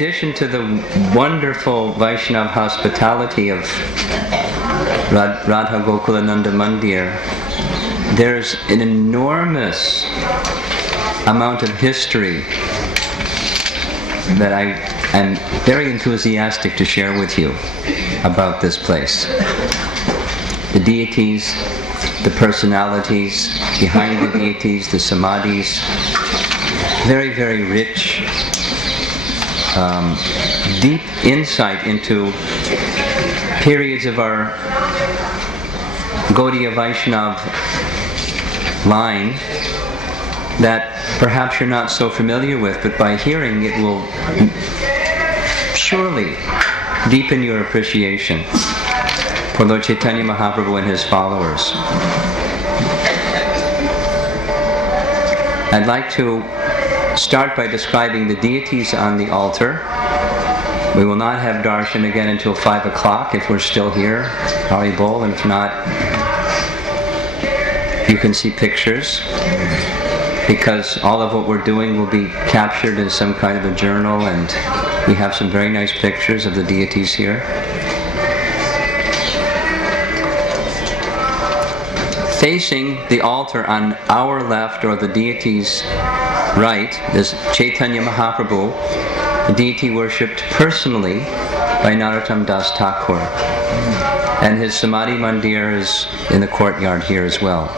In addition to the wonderful Vaishnava hospitality of Radha Gokulananda Mandir, there's an enormous amount of history that I am very enthusiastic to share with you about this place. The deities, the personalities behind the deities, the samadhis, very, very rich, deep insight into periods of our Gaudiya Vaishnava line that perhaps you're not so familiar with, but by hearing it will surely deepen your appreciation for Lord Chaitanya Mahaprabhu and his followers. I'd like to start by describing the deities on the altar. We will not have darshan again until 5 o'clock if we're still here, Haribol, and if not, you can see pictures, because all of what we're doing will be captured in some kind of a journal, and we have some very nice pictures of the deities here. Facing the altar on our left, or the deity's right, is Chaitanya Mahaprabhu, the deity worshipped personally by Narottam Das Thakur. And his Samadhi Mandir is in the courtyard here as well.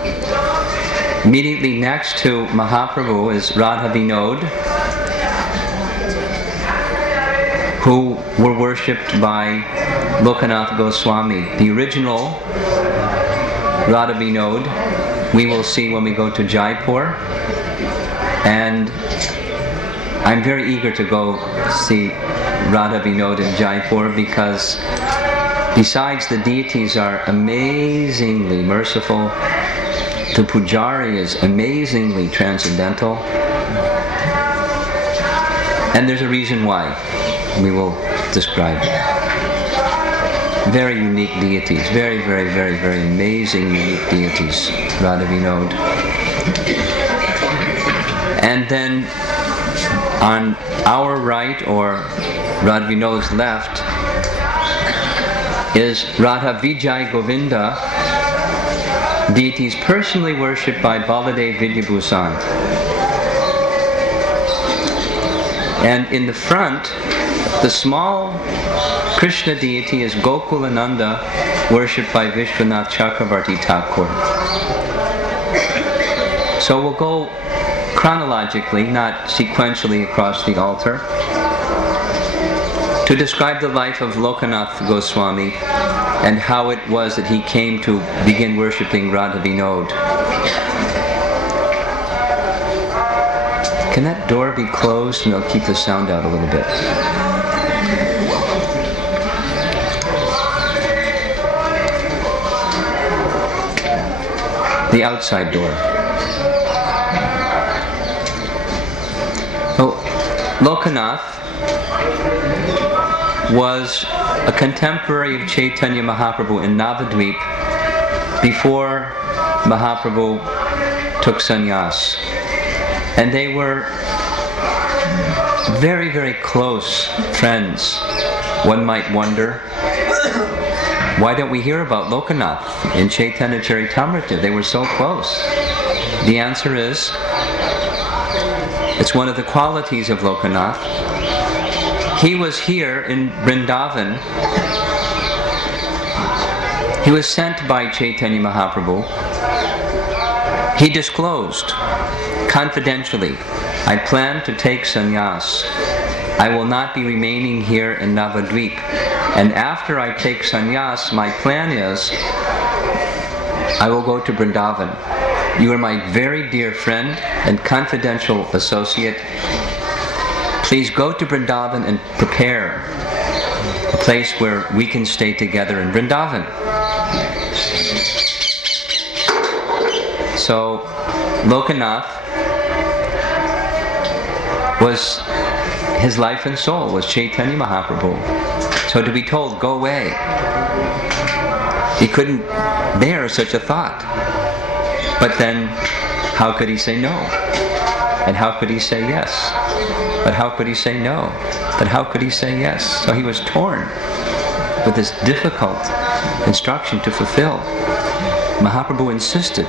Immediately next to Mahaprabhu is Radha Vinod, who were worshipped by Lokanath Goswami. The original Radha Vinod we will see when we go to Jaipur, and I'm very eager to go see Radha Vinod in Jaipur, because besides the deities are amazingly merciful, the pujari is amazingly transcendental, and there's a reason why we will describe. Very unique deities, very, very, very, very amazing, unique deities, Radha Vinod. And then on our right, or Radha Vinod's left, is Radha Vijay Govinda, deities personally worshipped by Baladev Vidyabhusan. And in the front, the small Krishna deity is Gokulananda, worshipped by Vishwanath Chakravarti Thakur. So we'll go chronologically, not sequentially, across the altar to describe the life of Lokanath Goswami and how it was that he came to begin worshipping Radha Vinod. Can that door be closed, and it'll keep the sound out a little bit? The outside door. Lokanath was a contemporary of Chaitanya Mahaprabhu in Navadvip before Mahaprabhu took sannyas. And they were very, very close friends. One might wonder, why don't we hear about Lokanath in Chaitanya Charitamrita? They were so close. The answer is, it's one of the qualities of Lokanath. He was here in Vrndavan. He was sent by Chaitanya Mahaprabhu. He disclosed confidentially, I plan to take sannyas. I will not be remaining here in Navadvip. And after I take sannyas, my plan is, I will go to Vrndavan. You are my very dear friend and confidential associate. Please go to Vrndavan and prepare a place where we can stay together in Vrndavan. So Lokanath was, his life and soul was Chaitanya Mahaprabhu. So to be told, go away, he couldn't bear such a thought. But then, how could he say no? And how could he say yes? But how could he say no? But how could he say yes? So he was torn with this difficult instruction to fulfill. Mahaprabhu insisted,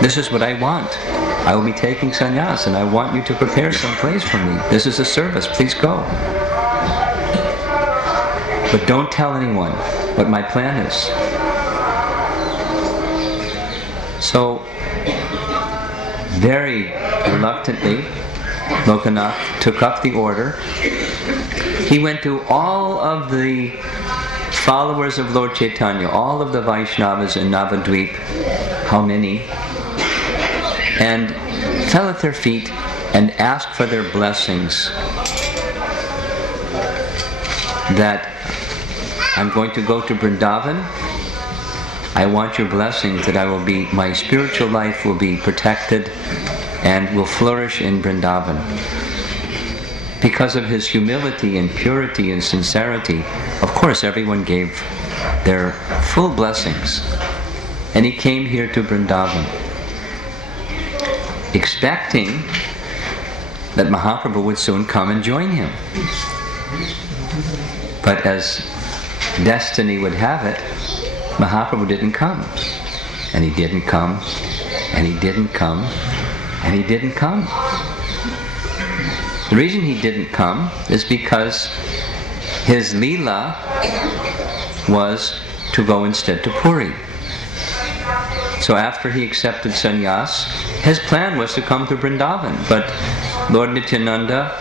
this is what I want. I will be taking sannyas and I want you to prepare some place for me. This is a service, please go. But don't tell anyone what my plan is. So, very reluctantly, Lokanath took up the order. He went to all of the followers of Lord Chaitanya, all of the Vaishnavas in Navadvip, how many, and fell at their feet and asked for their blessings that I'm going to go to Vrndavan. I want your blessings that my spiritual life will be protected and will flourish in Vrndavan. Because of his humility and purity and sincerity, of course everyone gave their full blessings. And he came here to Vrndavan, expecting that Mahaprabhu would soon come and join him. But as destiny would have it, Mahaprabhu didn't come. And he didn't come, and he didn't come, and he didn't come. The reason he didn't come is because his leela was to go instead to Puri. So after he accepted sannyas, his plan was to come to Vrndavan. But Lord Nityananda,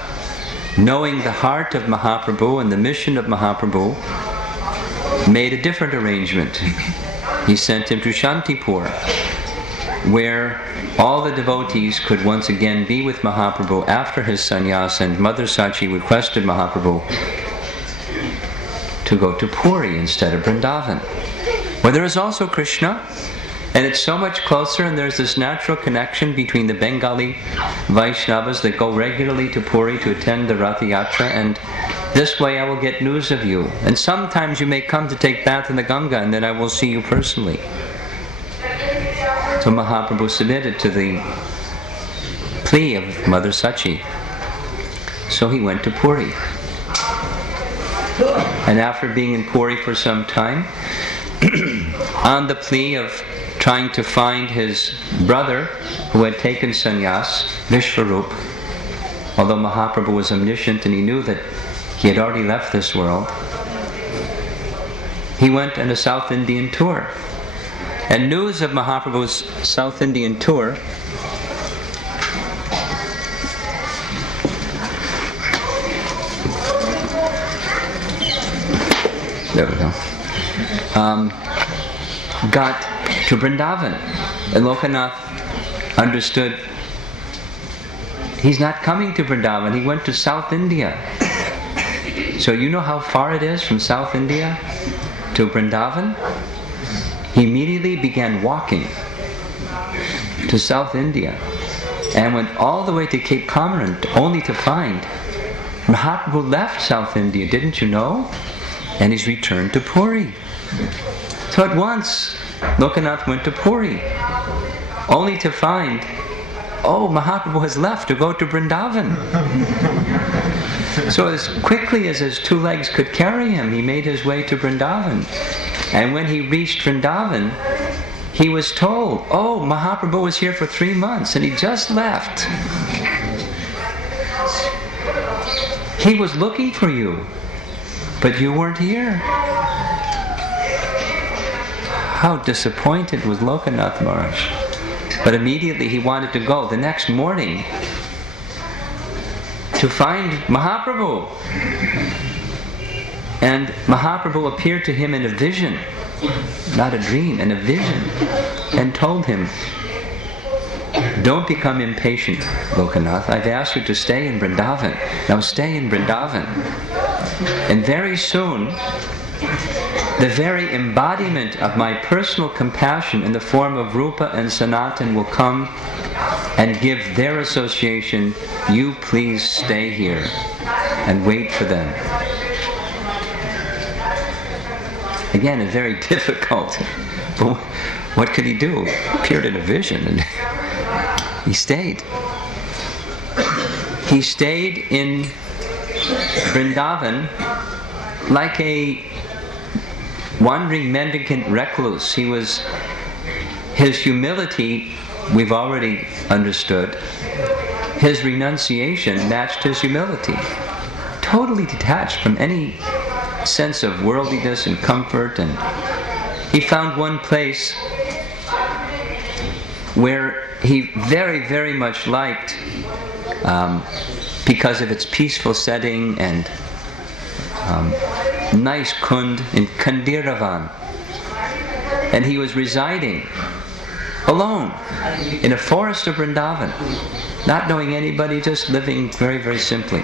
knowing the heart of Mahaprabhu and the mission of Mahaprabhu, made a different arrangement. He sent him to Shantipur, where all the devotees could once again be with Mahaprabhu after his sannyas, and Mother Sachi requested Mahaprabhu to go to Puri instead of Vrndavan, where there is also Krishna, and it's so much closer, and there's this natural connection between the Bengali Vaishnavas that go regularly to Puri to attend the Ratha Yatra, and this way I will get news of you. And sometimes you may come to take bath in the Ganga, and then I will see you personally. So Mahaprabhu submitted to the plea of Mother Sachi. So he went to Puri. And after being in Puri for some time, on the plea of trying to find his brother who had taken sannyas, Vishwarup, although Mahaprabhu was omniscient and he knew that he had already left this world, he went on a South Indian tour. And news of Mahaprabhu's South Indian tour there we go, got to Vrndavan. And Lokanath understood he's not coming to Vrndavan, he went to South India. So you know how far it is from South India to Vrndavan? He immediately began walking to South India and went all the way to Cape Comorin, only to find Mahaprabhu left South India, didn't you know? And he's returned to Puri. So at once, Lokanath went to Puri, only to find, oh, Mahaprabhu has left to go to Vrndavan. So as quickly as his two legs could carry him, he made his way to Vrndavan. And when he reached Vrndavan, he was told, oh, Mahaprabhu was here for 3 months and he just left. He was looking for you, but you weren't here. How disappointed was Lokanath Maharaj. But immediately he wanted to go the next morning to find Mahaprabhu. And Mahaprabhu appeared to him in a vision, not a dream, in a vision, and told him, don't become impatient, Lokanath. I've asked you to stay in Vrndavan. Now stay in Vrndavan. And very soon, the very embodiment of my personal compassion in the form of Rupa and Sanatan will come and give their association. You please stay here and wait for them. Again, a very difficult, but what could he do? He appeared in a vision and he stayed. he stayed in Vrndavan like a wandering mendicant recluse. His humility, we've already understood. His renunciation matched his humility. Totally detached from any sense of worldliness and comfort. And he found one place where he very, very much liked, because of its peaceful setting and nice kund in Vrndavan. And he was residing alone in a forest of Vrndavan, not knowing anybody, just living very, very simply.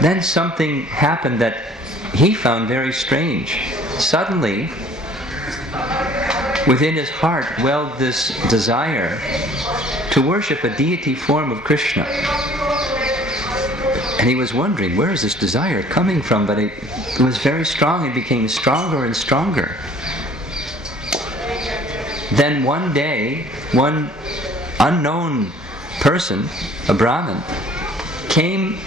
Then something happened that he found very strange. Suddenly, within his heart welled this desire to worship a deity form of Krishna. And he was wondering, where is this desire coming from? But it was very strong and became stronger and stronger. Then one day, one unknown person, a Brahmin, came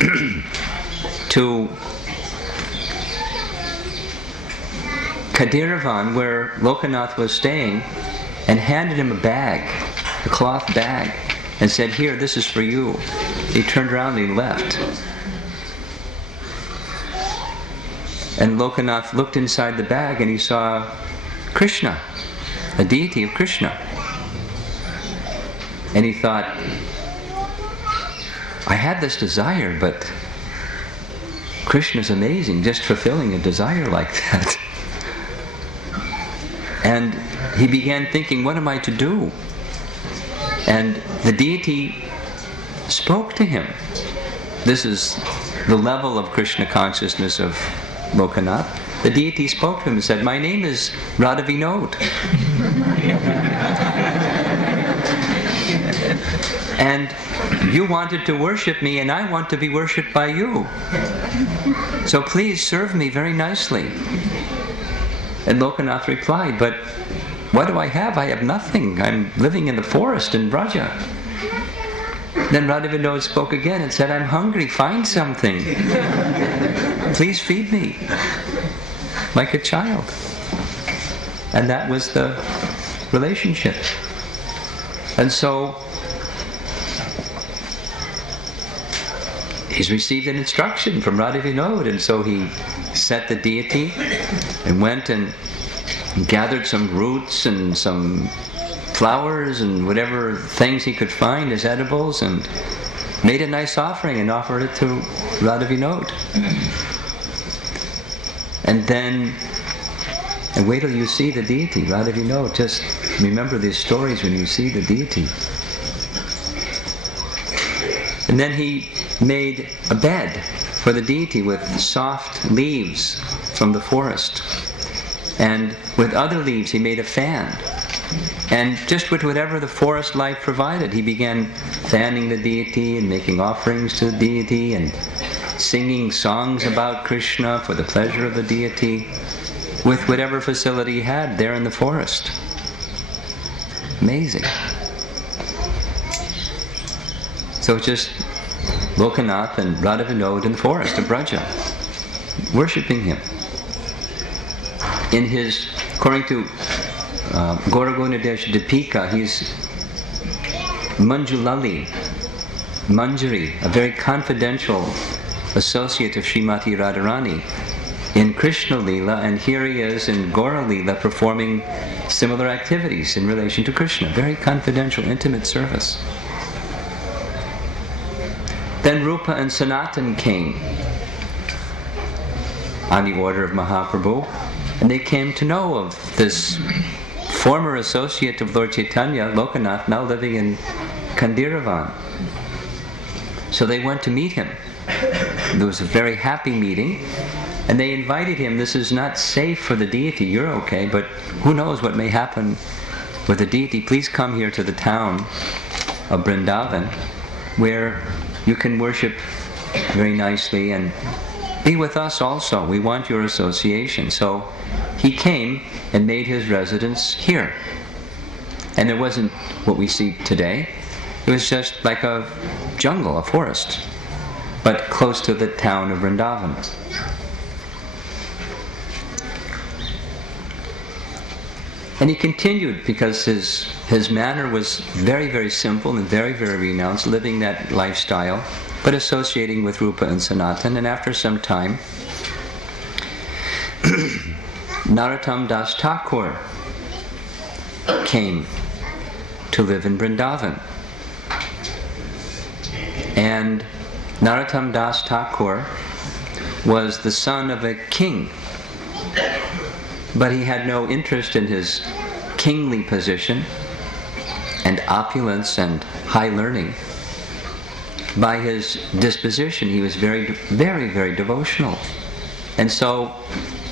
to Vrndavan, where Lokanath was staying, and handed him a bag, a cloth bag, and said, "Here, this is for you." He turned around and he left. And Lokanath looked inside the bag and he saw Krishna, a deity of Krishna. And he thought, I had this desire, but Krishna's amazing, just fulfilling a desire like that. And he began thinking, what am I to do? And the deity spoke to him. This is the level of Krishna consciousness of Lokanath. The deity spoke to him and said, my name is Radha Vinod. And you wanted to worship me, and I want to be worshipped by you. So please serve me very nicely. And Lokanath replied, but what do I have? I have nothing. I'm living in the forest in Braja. Then Radha Vinod spoke again and said, I'm hungry. Find something. Please feed me. Like a child. And that was the relationship. And so he's received an instruction from Radha Vinod, and so he set the deity and went and gathered some roots and some flowers and whatever things he could find as edibles, and made a nice offering and offered it to Radha Vinod. And then, and wait till you see the deity, Radha Vinod. Just remember these stories when you see the deity. And then he made a bed for the deity with soft leaves from the forest. And with other leaves he made a fan. And just with whatever the forest life provided, he began fanning the deity and making offerings to the deity and singing songs about Krishna for the pleasure of the deity with whatever facility he had there in the forest. Amazing. So it's just Lokanath and Radha Vinod in the forest of Braja, worshipping him. In his, according to Gauragunadesh Dipika, he's Manjulali, Manjari, a very confidential associate of Srimati Radharani in Krishna Leela, and here he is in Gaura Leela performing similar activities in relation to Krishna. Very confidential, intimate service. Then Rupa and Sanatan came on the order of Mahaprabhu, and they came to know of this former associate of Lord Chaitanya, Lokanath, now living in Vrndavan. So they went to meet him. There was a very happy meeting, and they invited him. This is not safe for the deity, you're okay, but who knows what may happen with the deity. Please come here to the town of Vrndavan, where you can worship very nicely and be with us also. We want your association. So he came and made his residence here. And it wasn't what we see today. It was just like a jungle, a forest, but close to the town of Vrndavan. And he continued because his manner was very, very simple and very, very renounced, living that lifestyle, but associating with Rupa and Sanatan. And after some time, Narottam Das Thakur came to live in Vrndavan. And Narottam Das Thakur was the son of a king, but he had no interest in his kingly position and opulence and high learning. By his disposition, he was very, very, very devotional. And so,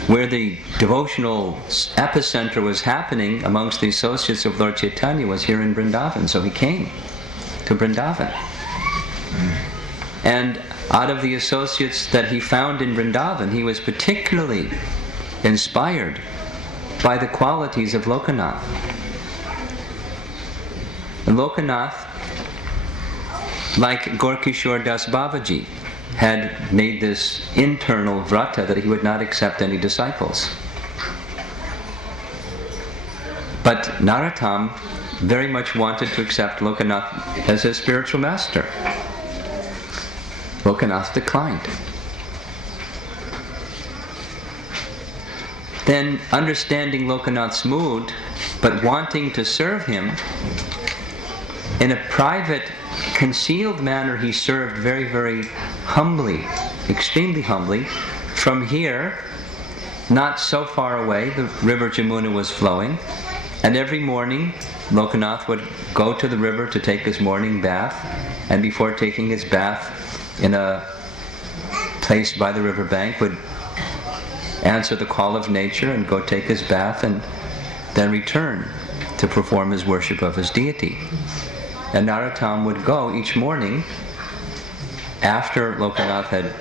where the devotional epicenter was happening amongst the associates of Lord Chaitanya was here in Vrndavan. So he came to Vrndavan. And out of the associates that he found in Vrndavan, he was particularly inspired by the qualities of Lokanath. And Lokanath, like Gorkishore Das Babaji, had made this internal vrata that he would not accept any disciples. But Narottam very much wanted to accept Lokanath as his spiritual master. Lokanath declined. Then, understanding Lokanath's mood, but wanting to serve him, in a private, concealed manner, he served very, very humbly, extremely humbly. From here, not so far away, the river Jamuna was flowing, and every morning Lokanath would go to the river to take his morning bath, and before taking his bath in a place by the riverbank, would answer the call of nature and go take his bath and then return to perform his worship of his deity. And Narottam would go each morning after Lokanath had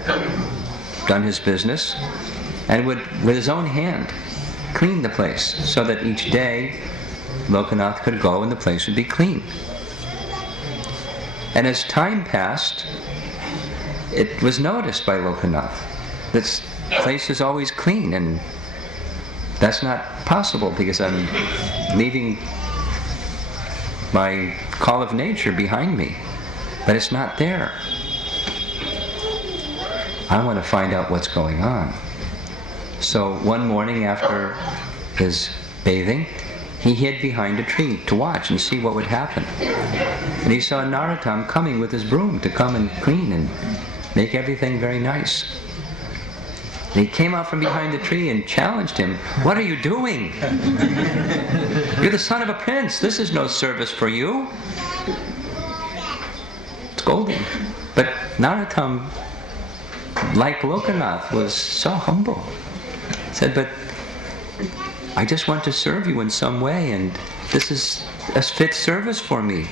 done his business and would, with his own hand, clean the place so that each day Lokanath could go and the place would be clean. And as time passed, it was noticed by Lokanath. This place is always clean, and that's not possible because I'm leaving my call of nature behind me, but it's not there. I want to find out what's going on. So one morning after his bathing, he hid behind a tree to watch and see what would happen. And he saw Narottam coming with his broom to come and clean and make everything very nice. And he came out from behind the tree and challenged him. "What are you doing? You're the son of a prince. This is no service for you." Scolding. But Narottam, like Lokanath, was so humble. He said, "But I just want to serve you in some way, and this is a fit service for me,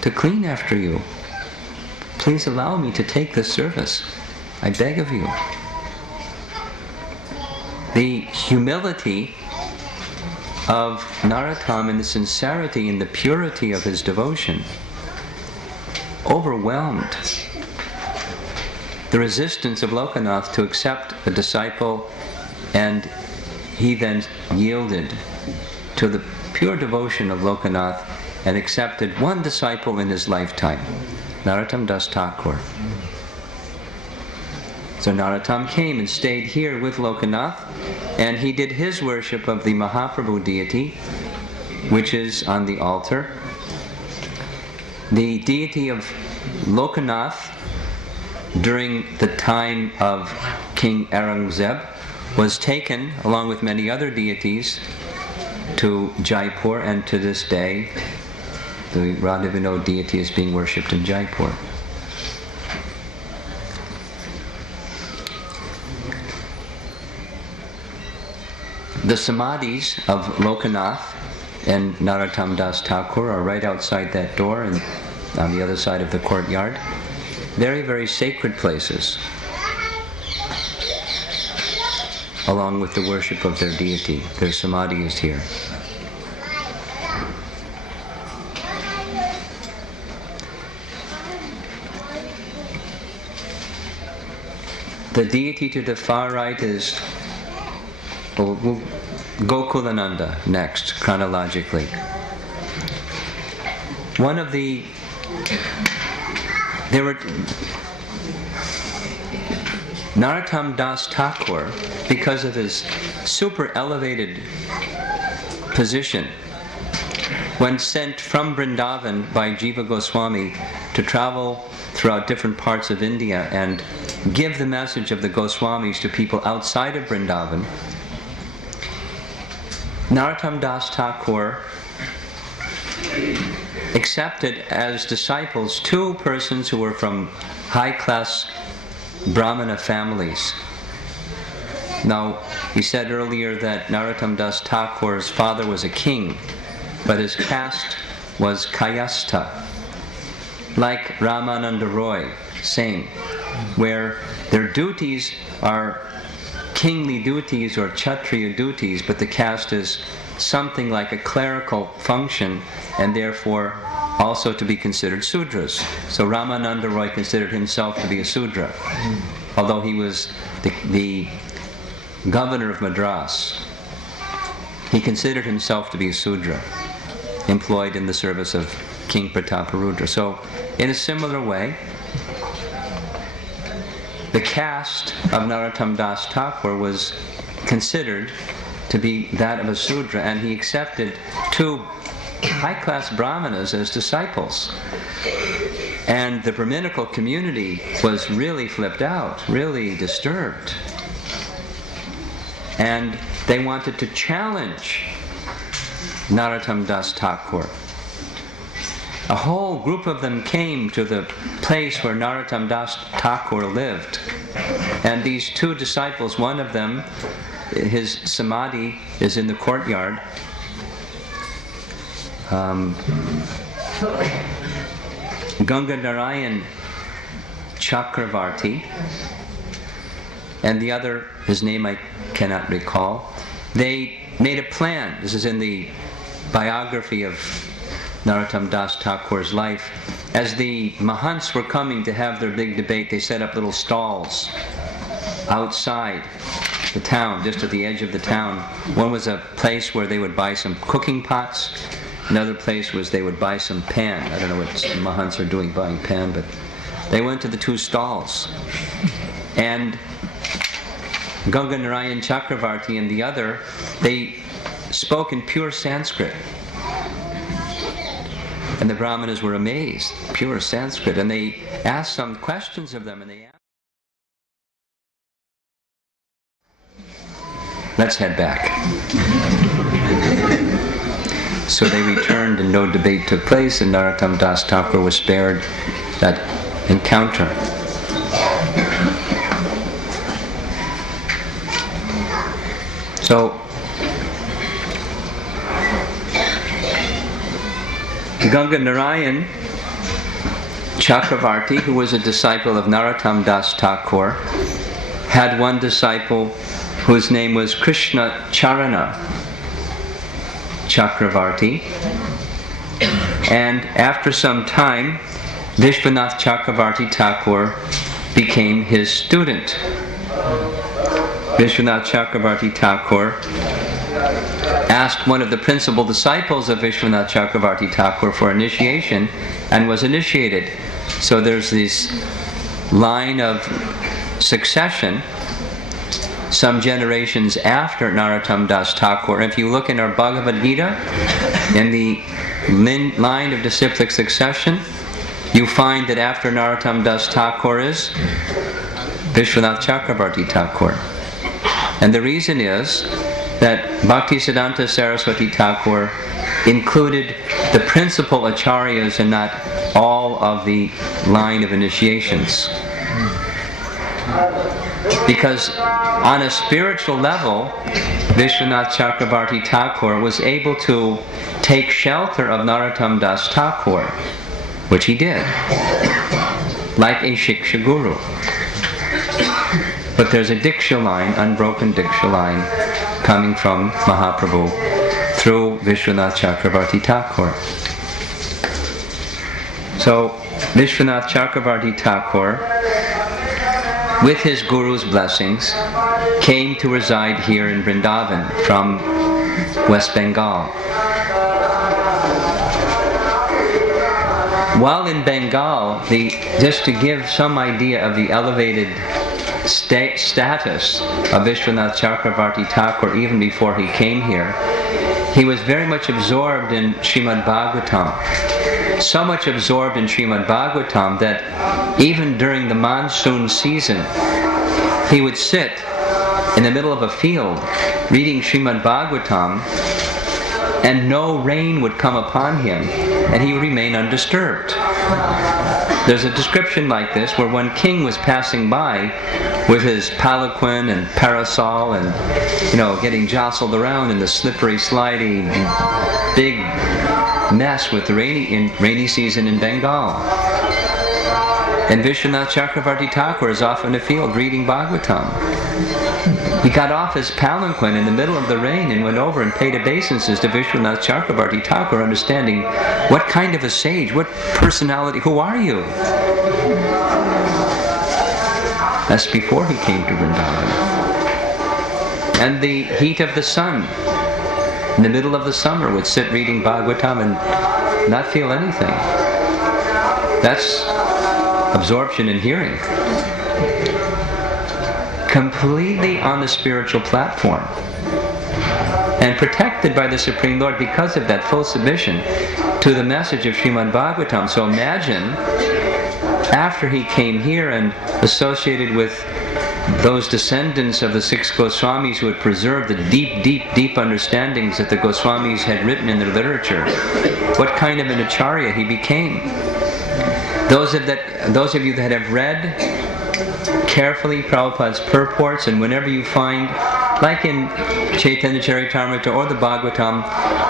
to clean after you. Please allow me to take this service. I beg of you." The humility of Narottam and the sincerity and the purity of his devotion overwhelmed the resistance of Lokanath to accept a disciple, and he then yielded to the pure devotion of Lokanath and accepted one disciple in his lifetime, Narottam Das Thakur. So Narottam came and stayed here with Lokanath, and he did his worship of the Mahaprabhu deity, which is on the altar. The deity of Lokanath during the time of King Aurangzeb was taken, along with many other deities, to Jaipur, and to this day the Radha Vinod deity is being worshipped in Jaipur. The samadhis of Lokanath and Narottam Das Thakur are right outside that door and on the other side of the courtyard. Very, very sacred places, along with the worship of their deity. Their samadhi is here. The deity to the far right is Gokulananda next, chronologically. Narottam Das Thakur, because of his super elevated position, when sent from Vrndavan by Jiva Goswami to travel throughout different parts of India and give the message of the Goswamis to people outside of Vrndavan, Narottam Das Thakur accepted as disciples two persons who were from high-class Brahmana families. Now, he said earlier that Narottam Das Thakur's father was a king, but his caste was Kayastha, like Ramananda Roy, same, where their duties are kingly duties or Kshatriya duties, but the caste is something like a clerical function, and therefore also to be considered Sudras. So Ramananda Roy considered himself to be a Sudra, although he was the governor of Madras. He considered himself to be a Sudra, employed in the service of King Prataparudra. So in a similar way, the caste of Narottam Das Thakur was considered to be that of a Sudra, and he accepted two high-class Brahmanas as disciples. And the Brahminical community was really flipped out, really disturbed. And they wanted to challenge Narottam Das Thakur. A whole group of them came to the place where Narottam Das Thakur lived. And these two disciples, one of them, his samadhi is in the courtyard. Ganga Narayan Chakravarti, and the other, his name I cannot recall. They made a plan. This is in the biography of Narottam Das Thakur's life. As the Mahants were coming to have their big debate, they set up little stalls outside the town, just at the edge of the town. One was a place where they would buy some cooking pots. Another place was they would buy some pan. I don't know what Mahants are doing buying pan, but they went to the two stalls. And Ganga Narayan Chakravarti and the other, they spoke in pure Sanskrit. And the Brahmanas were amazed, pure Sanskrit. And they asked some questions of them, and they asked, let's head back. So they returned and no debate took place, and Narottam Das Thakur was spared that encounter. So Ganga Narayan Chakravarti, who was a disciple of Narottam Das Thakur, had one disciple whose name was Krishna Charana Chakravarti. And after some time, Vishwanath Chakravarti Thakur became his student. Vishwanath Chakravarti Thakur asked one of the principal disciples of Vishwanath Chakravarti Thakur for initiation and was initiated. So there's this line of succession some generations after Narottam Das Thakur. If you look in our Bhagavad Gita, in the line of disciplic succession, you find that after Narottam Das Thakur is Vishwanath Chakravarti Thakur. And the reason is that Bhaktisiddhanta Saraswati Thakur included the principal acharyas and not all of the line of initiations. Because on a spiritual level, Vishwanath Chakravarti Thakur was able to take shelter of Narottam Das Thakur, which he did, like a Shiksha Guru. But there's a Diksha line, unbroken Diksha line, coming from Mahaprabhu through Vishwanath Chakravarti Thakur. So Vishwanath Chakravarti Thakur with his Guru's blessings, came to reside here in Vrndavan from West Bengal. While in Bengal, just to give some idea of the elevated status of Vishwanath Chakravarti Thakur even before he came here, he was very much absorbed in Srimad Bhagavatam. So much absorbed in Srimad Bhagavatam that even during the monsoon season, he would sit in the middle of a field reading Srimad Bhagavatam, and no rain would come upon him, and he would remain undisturbed. There's a description like this where one king was passing by with his palanquin and parasol and, getting jostled around in the slippery, slidey, big mess with the rainy season in Bengal. And Vishwanath Chakravarti Thakur is off in the field reading Bhagavatam. He got off his palanquin in the middle of the rain and went over and paid obeisances to Vishwanath Chakravarti Thakur, understanding what kind of a sage, what personality, who are you? That's before he came to Vrindavan. And the heat of the sun, in the middle of the summer, would sit reading Bhagavatam and not feel anything. That's absorption in hearing. Completely on the spiritual platform and protected by the Supreme Lord because of that full submission to the message of Srimad Bhagavatam. So imagine, after he came here and associated with those descendants of the 6 Goswamis who had preserved the deep, deep, deep understandings that the Goswamis had written in their literature, what kind of an acharya he became. Those of you that have read carefully Prabhupada's purports, and whenever you find, like in Chaitanya Charitamrita or the Bhagavatam,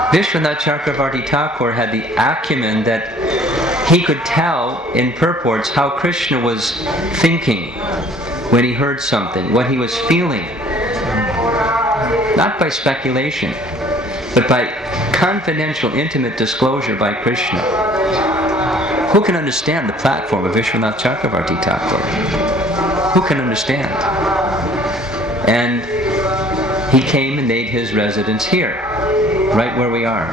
Vishwanath Chakravarti Thakur had the acumen that he could tell in purports how Krishna was thinking when he heard something, what he was feeling. Not by speculation, but by confidential, intimate disclosure by Krishna. Who can understand the platform of Vishwanath Chakravarti Thakur? Who can understand? And he came and made his residence here, right where we are.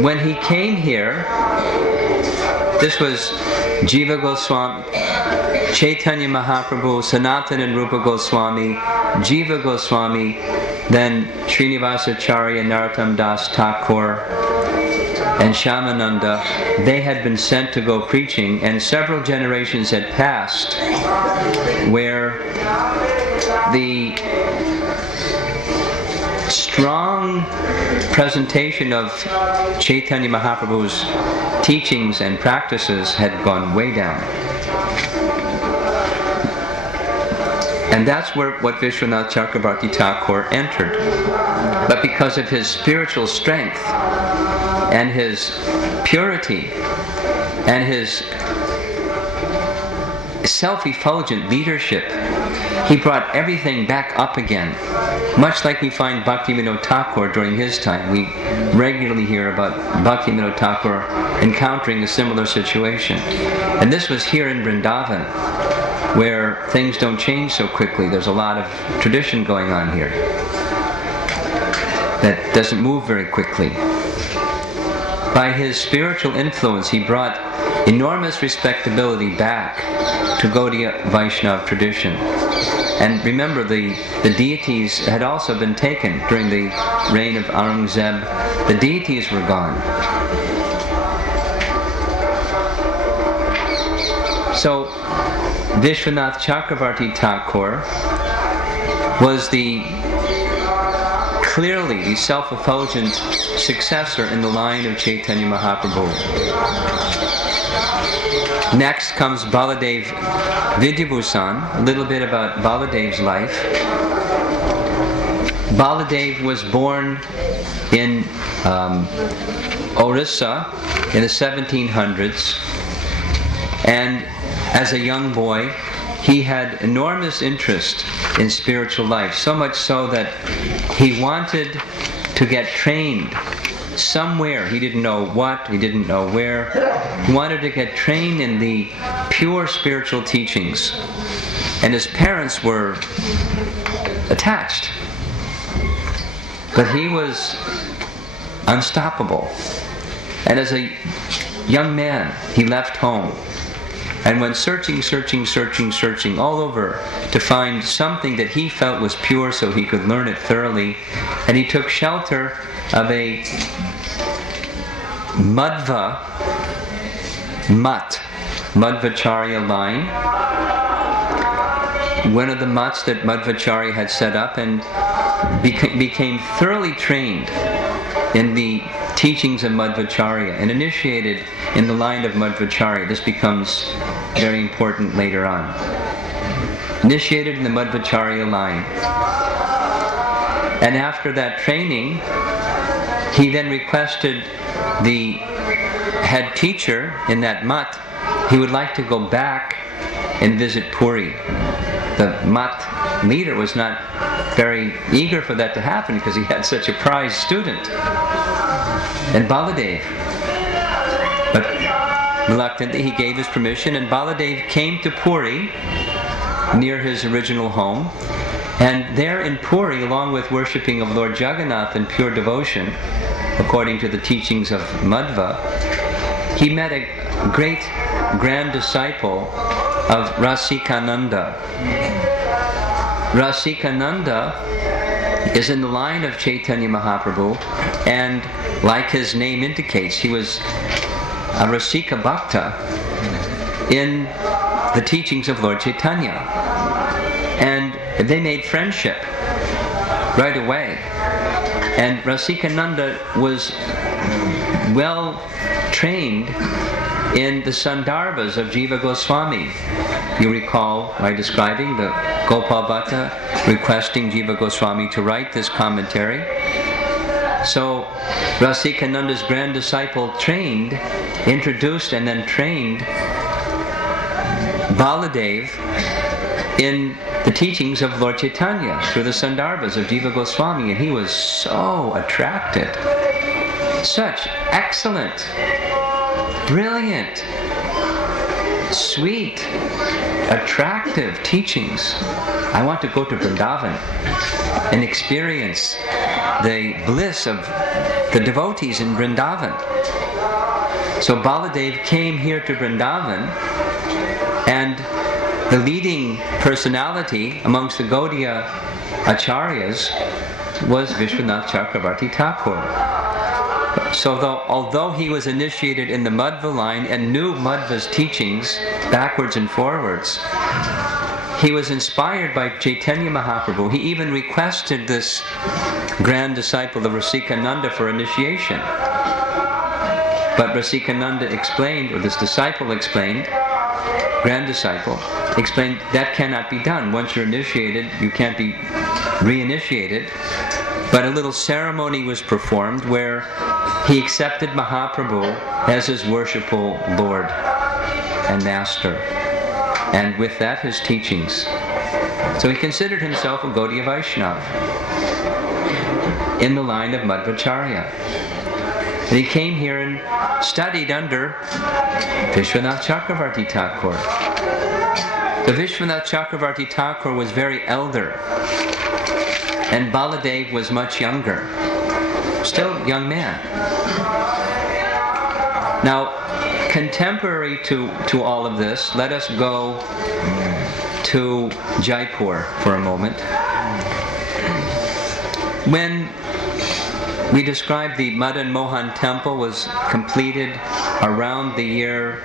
When he came here, this was Jiva Goswami, Chaitanya Mahaprabhu, Sanatana and Rupa Goswami, Jiva Goswami, then Srinivasacharya, Narottam Das Thakur, and Shyamananda. They had been sent to go preaching, and several generations had passed where the strong presentation of Chaitanya Mahaprabhu's teachings and practices had gone way down. And that's what Vishwanath Chakravarti Thakur entered. But because of his spiritual strength and his purity and his self-effulgent leadership, he brought everything back up again. Much like we find Bhaktivinoda Thakur during his time. We regularly hear about Bhaktivinoda Thakur encountering a similar situation. And this was here in Vrindavan, where things don't change so quickly. There's a lot of tradition going on here that doesn't move very quickly. By his spiritual influence, he brought enormous respectability back to Gaudiya Vaishnava tradition. And remember, the deities had also been taken during the reign of Aurangzeb. The deities were gone. So Vishwanath Chakravarti Thakur was clearly the self-effulgent successor in the line of Chaitanya Mahaprabhu. Next comes Baladev Vidyabhusan. A little bit about Baladev's life. Baladev was born in Orissa in the 1700s, and as a young boy, he had enormous interest in spiritual life, so much so that he wanted to get trained somewhere. He didn't know what, he didn't know where. He wanted to get trained in the pure spiritual teachings. And his parents were attached. But he was unstoppable. And as a young man, he left home and went searching all over to find something that he felt was pure so he could learn it thoroughly. And he took shelter of a Madhvacharya line, one of the mutts that Madhvacharya had set up, and became thoroughly trained in the teachings of Madhvacharya and initiated in the line of Madhvacharya. This becomes very important later on. Initiated in the Madhvacharya line. And after that training, he then requested the head teacher in that mutt, he would like to go back and visit Puri. The mutt leader was not very eager for that to happen because he had such a prized student, and Baladev. But reluctantly he gave his permission, and Baladev came to Puri, near his original home. And there in Puri, along with worshipping of Lord Jagannath in pure devotion, according to the teachings of Madhva, he met a great grand disciple of Rasikananda. Rasikananda is in the line of Chaitanya Mahaprabhu, and like his name indicates, he was a Rasika Bhakta in the teachings of Lord Chaitanya. And they made friendship right away. And Rasikananda was well trained in the Sandarbhas of Jiva Goswami. You recall my describing the Gopal Bhatta requesting Jiva Goswami to write this commentary. So Rasikananda's grand disciple introduced and then trained Baladev in the teachings of Lord Chaitanya through the Sandarbhas of Jiva Goswami, and he was so attracted. Such excellent, brilliant, sweet, attractive teachings. I want to go to Vrndavan and experience the bliss of the devotees in Vrndavan. So Baladev came here to Vrndavan, and the leading personality amongst the Gaudiya Acharyas was Vishwanath Chakravarti Thakur. So although he was initiated in the Madhva line and knew Madhva's teachings backwards and forwards, he was inspired by Chaitanya Mahaprabhu. He even requested this grand disciple of Rasikananda for initiation. But Rasikananda explained, or this disciple explained, grand disciple, explained that cannot be done. Once you're initiated, you can't be reinitiated. But a little ceremony was performed where he accepted Mahaprabhu as his worshipful Lord and Master, and with that his teachings. So he considered himself a Gaudiya Vaishnava in the line of Madhvacharya. And he came here and studied under Vishwanath Chakravarti Thakur. The Vishwanath Chakravarti Thakur was very elder, and Baladev was much younger, still young man. Now, contemporary to all of this, let us go to Jaipur for a moment. When we described the Madan Mohan temple was completed around the year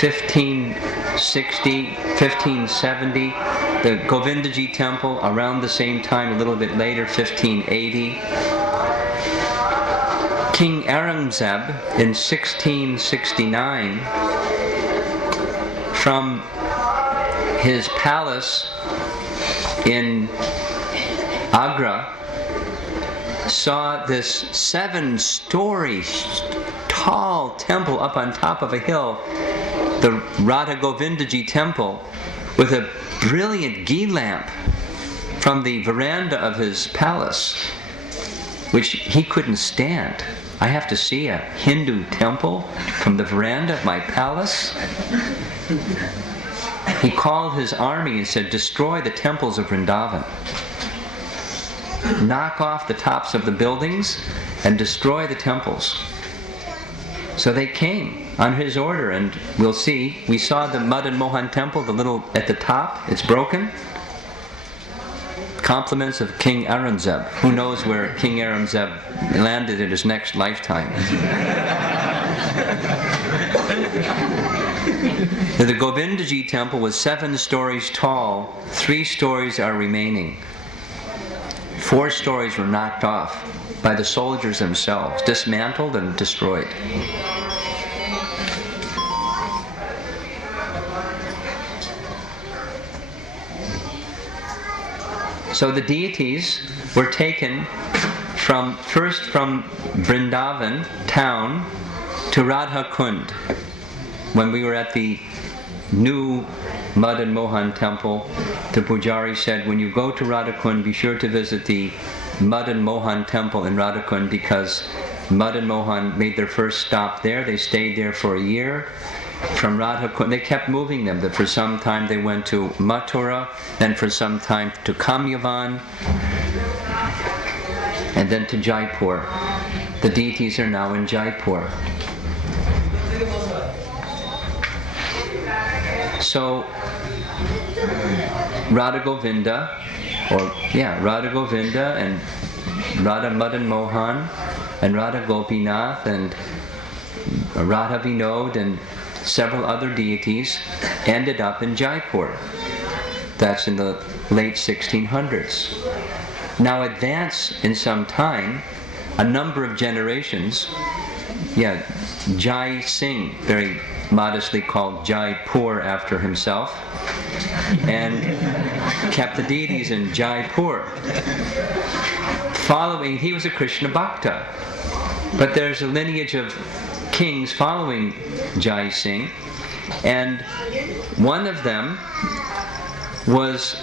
1560, 1570. The Govindaji temple around the same time, a little bit later, 1580. King Aurangzeb in 1669, from his palace in Agra, saw this 7-story tall temple up on top of a hill, the Radha Govindaji temple, with a brilliant ghee lamp from the veranda of his palace, which he couldn't stand. I have to see a Hindu temple from the veranda of my palace? He called his army and said, destroy the temples of Vrndavan. Knock off the tops of the buildings and destroy the temples. So they came on his order, and we'll see. We saw the Madan Mohan temple, the little at the top. It's broken. Compliments of King Aurangzeb. Who knows where King Aurangzeb landed in his next lifetime? The Govindaji temple was 7 stories tall. 3 stories are remaining. 4 stories were knocked off by the soldiers themselves, dismantled and destroyed. So the deities were taken first from Vrndavan town to Radha Kund. When we were at the new Madan Mohan temple, the Pujari said, when you go to Radha Kund, be sure to visit the Madan Mohan temple in Radha Kund, because Madan Mohan made their first stop there. They stayed there for a year. From Radha Kund, they kept moving them. For some time they went to Mathura, then for some time to Kamyavan, and then to Jaipur. The deities are now in Jaipur. So Radha Govinda and Radha Madan Mohan and Radha Gopinath and Radha Vinod and several other deities ended up in Jaipur. That's in the late 1600s. Now advance in some time, a number of generations, Jai Singh, very modestly called Jaipur after himself, and kept the deities in Jaipur. He was a Krishna Bhakta, but there's a lineage of kings following Jai Singh, and one of them was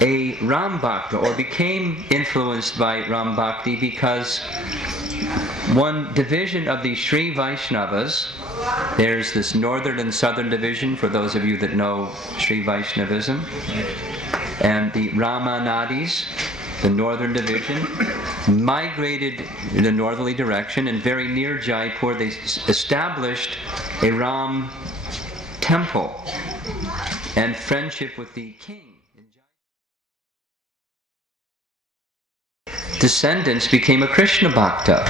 a Ram Bhakta, or became influenced by Ram Bhakti, because one division of the Sri Vaishnavas, there's this northern and southern division, for those of you that know Sri Vaishnavism, and the Ramanadis, the northern division, migrated in the northerly direction, and very near Jaipur they established a Ram temple and friendship with the king. Descendants became a Krishna Bhakta.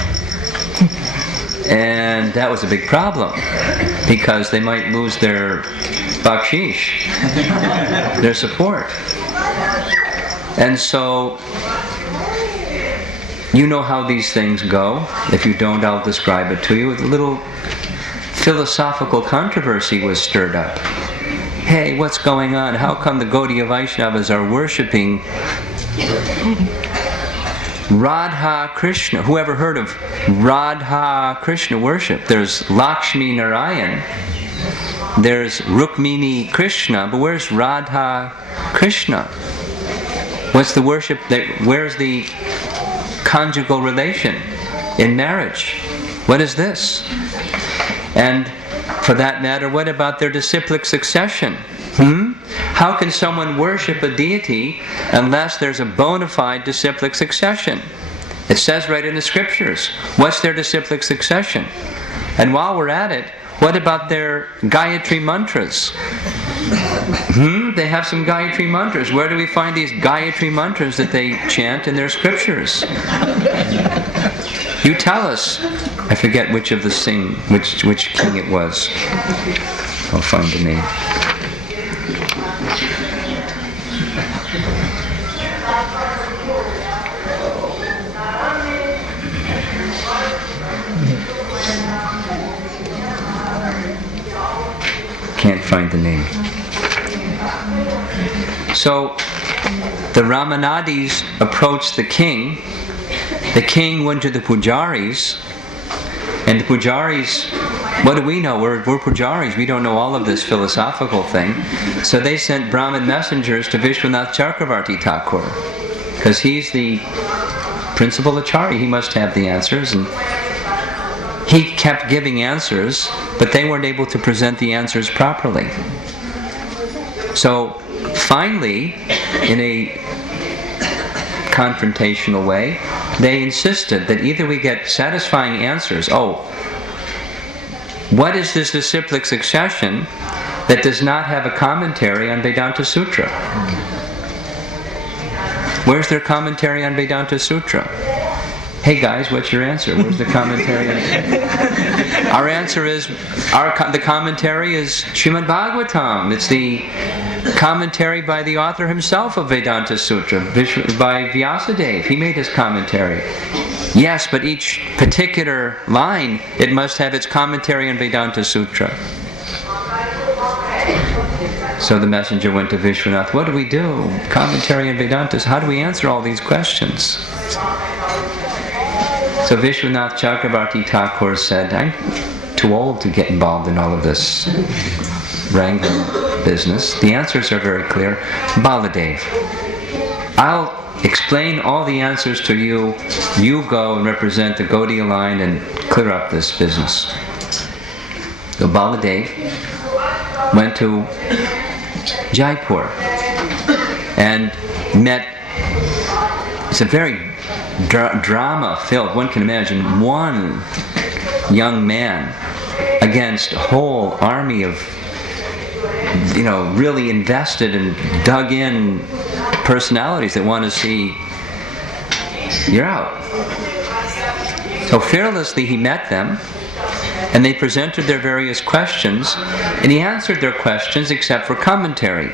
And that was a big problem, because they might lose their bakshish, their support. And so, you know how these things go. If you don't, I'll describe it to you. A little philosophical controversy was stirred up. Hey, what's going on? How come the Gaudiya Vaishnavas are worshipping Radha Krishna? Who ever heard of Radha Krishna worship? There's Lakshmi Narayan, there's Rukmini Krishna, but where's Radha Krishna? What's the worship? Where's the conjugal relation in marriage? What is this? And for that matter, what about their disciplic succession? How can someone worship a deity unless there's a bona fide disciplic succession? It says right in the scriptures. What's their disciplic succession? And while we're at it, what about their Gayatri mantras? They have some Gayatri mantras. Where do we find these Gayatri mantras that they chant in their scriptures? You tell us. I forget which of the which king it was. I'll find the name. Can't find the name. So the Ramanadis approached the king. The king went to the pujaris, and the pujaris What do we know? We're pujaris. We don't know all of this philosophical thing. So they sent Brahmin messengers to Vishwanath Chakravarti Thakur, because he's the principal acharya. He must have the answers. And he kept giving answers, but they weren't able to present the answers properly. So finally, in a confrontational way, they insisted that either we get satisfying answers. What is this disciplic succession that does not have a commentary on Vedanta Sutra? Where's their commentary on Vedanta Sutra? Hey guys, what's your answer? Where's the commentary on it? Our answer is, the commentary is Srimad Bhagavatam. It's the commentary by the author himself of Vedanta Sutra, by Vyasadeva. He made his commentary. Yes, but each particular line, it must have its commentary on Vedanta Sutra. So the messenger went to Vishwanath. What do we do? Commentary on Vedanta. How do we answer all these questions? So Vishwanath Chakravarti Thakur said, I'm too old to get involved in all of this wrangling business. The answers are very clear. Baladev, I'll explain all the answers to you. You go and represent the Gaudiya line and clear up this business. So Baladev went to Jaipur and met, it's a very drama-filled, one can imagine, one young man against a whole army of, really invested and dug-in personalities that want to see, you're out. So fearlessly he met them, and they presented their various questions, and he answered their questions except for commentary.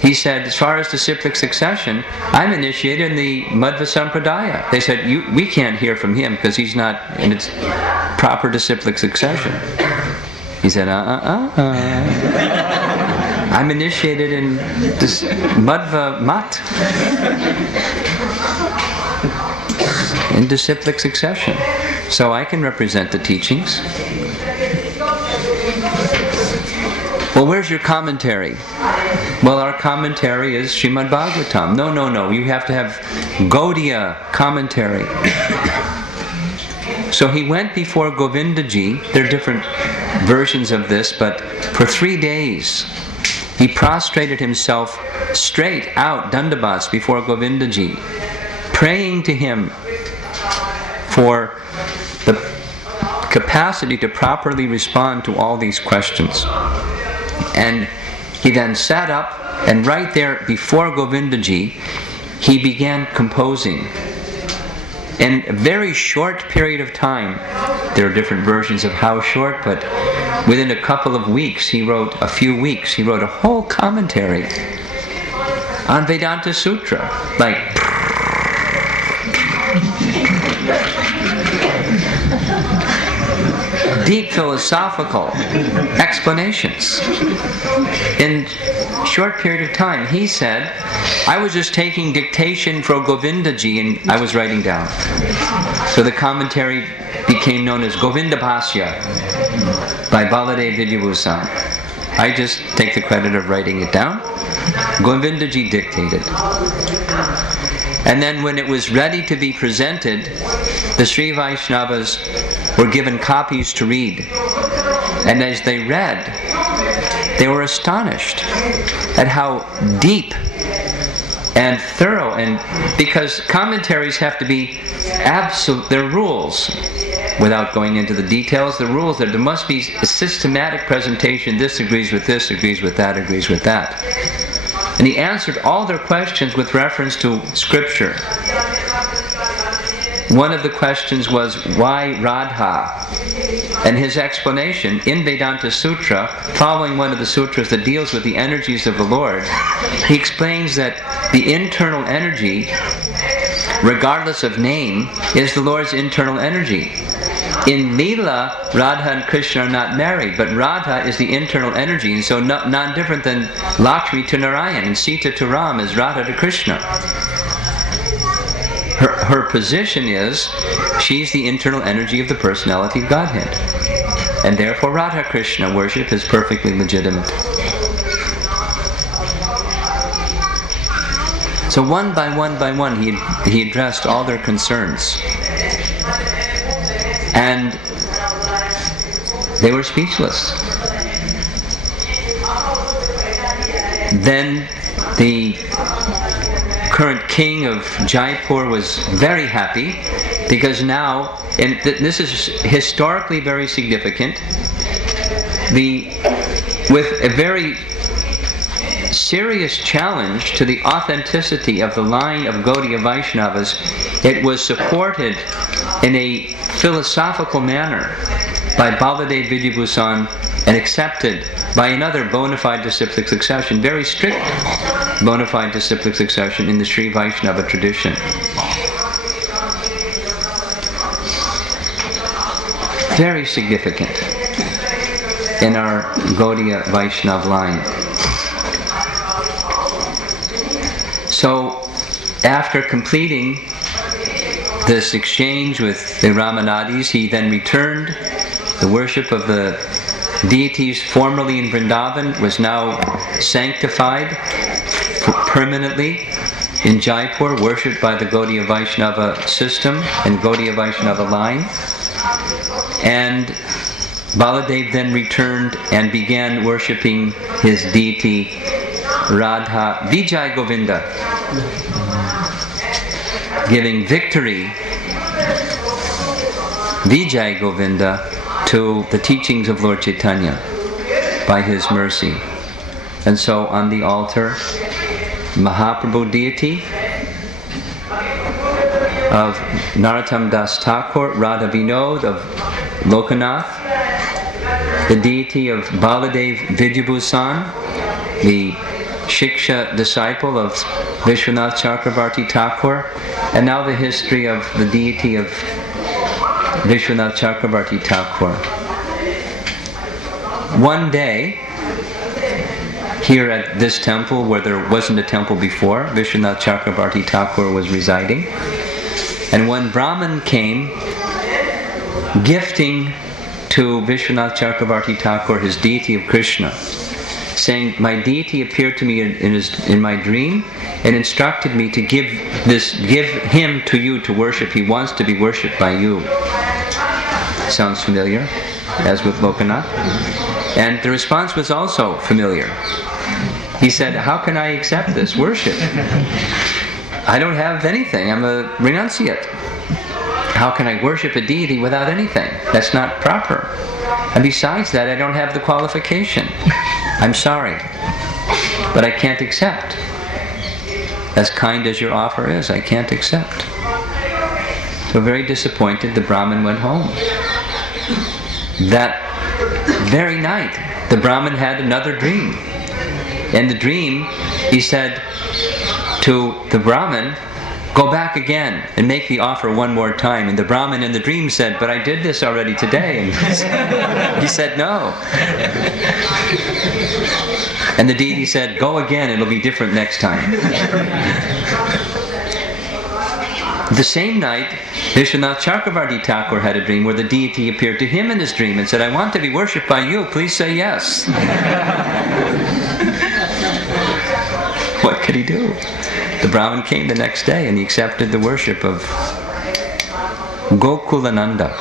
He said, as far as disciplic succession, I'm initiated in the Madhva Sampradaya. They said, we can't hear from him because he's not in its proper disciplic succession. He said, I'm initiated in this Madhva Mat, in disciplic succession. So I can represent the teachings. Well, where's your commentary? Well, our commentary is Srimad Bhagavatam. No, you have to have Gaudiya commentary. So he went before Govindaji. There are different versions of this, but for 3 days he prostrated himself straight out, dandabats, before Govindaji, praying to him for the capacity to properly respond to all these questions. And he then sat up, and right there before Govindaji, he began composing. In a very short period of time, there are different versions of how short, but within a couple of weeks, he wrote a whole commentary on Vedanta Sutra. Deep philosophical explanations. In a short period of time, he said, I was just taking dictation for Govindaji and I was writing down. So the commentary became known as Govinda Bhasya by Baladev Vidyabhusan. I just take the credit of writing it down. Govindaji dictated. And then when it was ready to be presented, the Sri Vaishnavas were given copies to read. And as they read, they were astonished at how deep and thorough, and because commentaries have to be absolute, they're rules. Without going into the details, the rules that there must be a systematic presentation. This agrees with this, agrees with that, agrees with that. And he answered all their questions with reference to scripture. One of the questions was, why Radha? And his explanation in Vedanta Sutra, following one of the sutras that deals with the energies of the Lord, he explains that the internal energy, regardless of name, is the Lord's internal energy. In Leela, Radha and Krishna are not married, but Radha is the internal energy, and so not different than Lakshmi to Narayan and Sita to Ram is Radha to Krishna. her position is, she's the internal energy of the personality of Godhead. And therefore Radha Krishna worship is perfectly legitimate. So one by one, he addressed all their concerns. And they were speechless. Then the current king of Jaipur was very happy, because now, and this is historically very significant, with a very serious challenge to the authenticity of the line of Gaudiya Vaishnavas, it was supported in a philosophical manner by Baladev Vidyabhusan and accepted by another bona fide disciplic succession, very strict bona fide disciplic succession in the Sri Vaishnava tradition. Very significant in our Gaudiya Vaishnava line. So, after completing this exchange with the Ramanadis, he then returned. The worship of the deities formerly in Vrndavan was now sanctified permanently in Jaipur, worshipped by the Gaudiya Vaishnava system and Gaudiya Vaishnava line. And Baladev then returned and began worshipping his deity Radha Vijay Govinda, giving victory, Vijay Govinda, to the teachings of Lord Chaitanya by his mercy. And so on the altar, Mahaprabhu deity of Narottam Das Thakur, Radha Vinod of Lokanath, the deity of Baladev Vidyabhusan, the Shiksha disciple of Vishwanath Chakravarti Thakur, and now the history of the deity of Vishwanath Chakravarti Thakur. One day, here at this temple, where there wasn't a temple before, Vishwanath Chakravarti Thakur was residing, and one Brahmin came gifting to Vishwanath Chakravarti Thakur his deity of Krishna, saying, "My deity appeared to me in my dream and instructed me to give him to you to worship. He wants to be worshipped by you." Sounds familiar, as with Lokanath. And the response was also familiar. He said, "How can I accept this worship? I don't have anything. I'm a renunciate. How can I worship a deity without anything? That's not proper. And besides that, I don't have the qualification. I'm sorry, but I can't accept. As kind as your offer is, I can't accept." So very disappointed, the Brahmin went home. That very night, the Brahmin had another dream. In the dream, he said to the Brahmin, "Go back again and make the offer one more time." And the Brahmin in the dream said, "But I did this already today." And he said, "No." And the deity said, "Go again, it'll be different next time." The same night, Vishwanath Chakravarti Thakur had a dream where the deity appeared to him in his dream and said, "I want to be worshipped by you, please say yes." What could he do? The Brahmin came the next day and he accepted the worship of Gokulananda.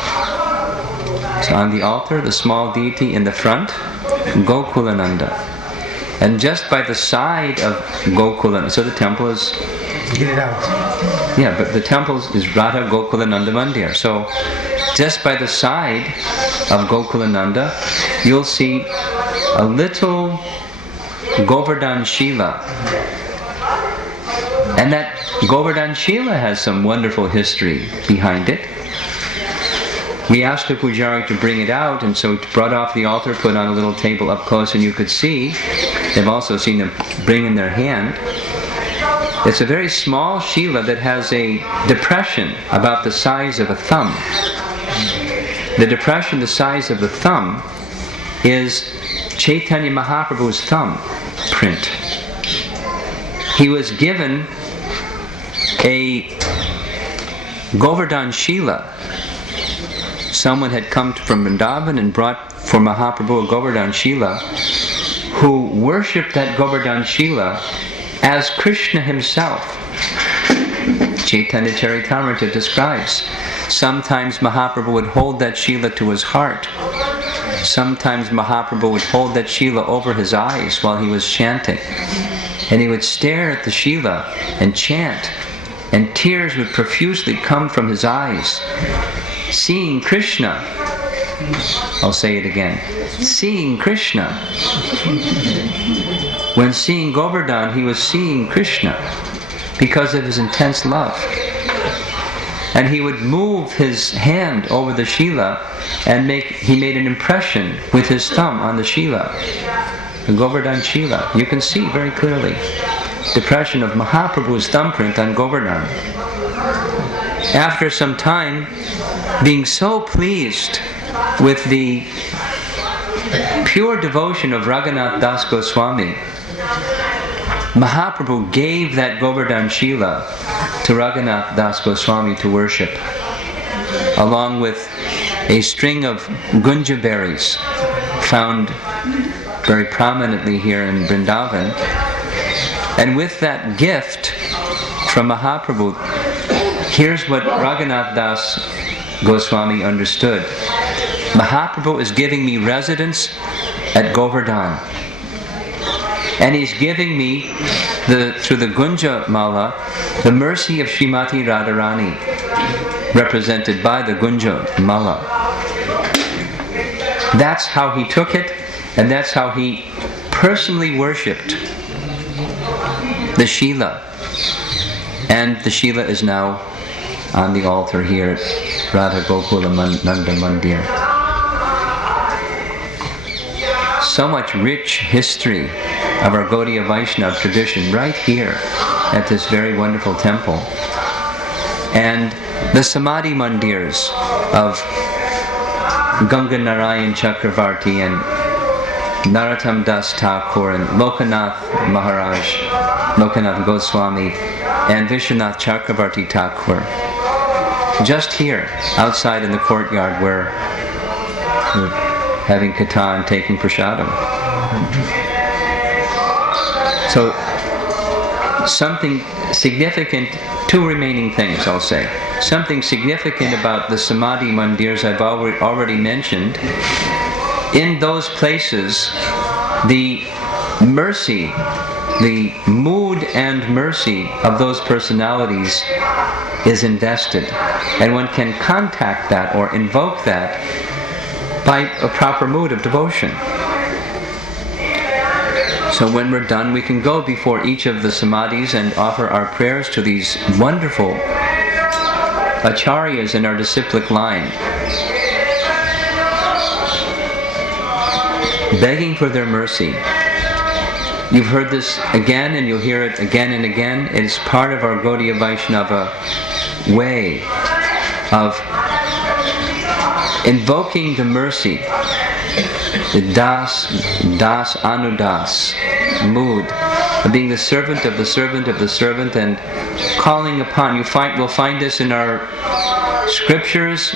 So on the altar, the small deity in the front, Gokulananda. And just by the side of Gokulananda, so the temple is... Get it out. Yeah, but the temple is Radha Gokulananda Mandir. So just by the side of Gokulananda, you'll see a little Govardhan Shila. And that Govardhan Shila has some wonderful history behind it. We asked the Pujari to bring it out, and so brought off the altar, put on a little table up close, and you could see, they've also seen them bring in their hand. It's a very small Shila that has a depression about the size of a thumb. The depression the size of the thumb is Chaitanya Mahaprabhu's thumb print. He was given a Govardhan Shila. Someone had come from Vrndavan and brought for Mahaprabhu a Govardhan Shila, who worshipped that Govardhan Shila as Krishna himself. Chaitanya Charitamrita describes, sometimes Mahaprabhu would hold that Shila to his heart. Sometimes Mahaprabhu would hold that Shila over his eyes while he was chanting. And he would stare at the Shila and chant, and tears would profusely come from his eyes. Seeing Krishna, I'll say it again, seeing Krishna. When seeing Govardhan, he was seeing Krishna because of his intense love. And he would move his hand over the Shila and he made an impression with his thumb on the Shila, the Govardhan Shila. You can see very clearly the impression of Mahaprabhu's thumbprint on Govardhan. After some time, being so pleased with the pure devotion of Raghunath Das Goswami, Mahaprabhu gave that Govardhan Shila to Raghunath Das Goswami to worship, along with a string of gunja berries found very prominently here in Vrndavan. And with that gift from Mahaprabhu, here's what Raghunath Das Goswami understood. Mahaprabhu is giving me residence at Govardhan. And he's giving me, through the Gunja Mala, the mercy of Srimati Radharani, represented by the Gunja Mala. That's how he took it, and that's how he personally worshipped the Shila. And the Shila is now on the altar here at Radha Gokulananda Mandir. So much rich history of our Gaudiya Vaishnava tradition right here at this very wonderful temple. And the Samadhi Mandirs of Ganga Narayan Chakravarti and Narottam Das Thakur and Lokanath Maharaj, Lokanath Goswami and Vishwanath Chakravarti Thakur. Just here, outside in the courtyard where we're having katha and taking prasadam. So, something significant, two remaining things I'll say. Something significant about the Samadhi Mandirs I've already mentioned. In those places, the mercy, the mood and mercy of those personalities is invested. And one can contact that or invoke that by a proper mood of devotion. So when we're done, we can go before each of the samadhis and offer our prayers to these wonderful acharyas in our disciplic line, begging for their mercy. You've heard this again and you'll hear it again and again. It is part of our Gaudiya Vaishnava way of invoking the mercy, the das anudas mood of being the servant of the servant of the servant and calling upon. We'll find this in our scriptures.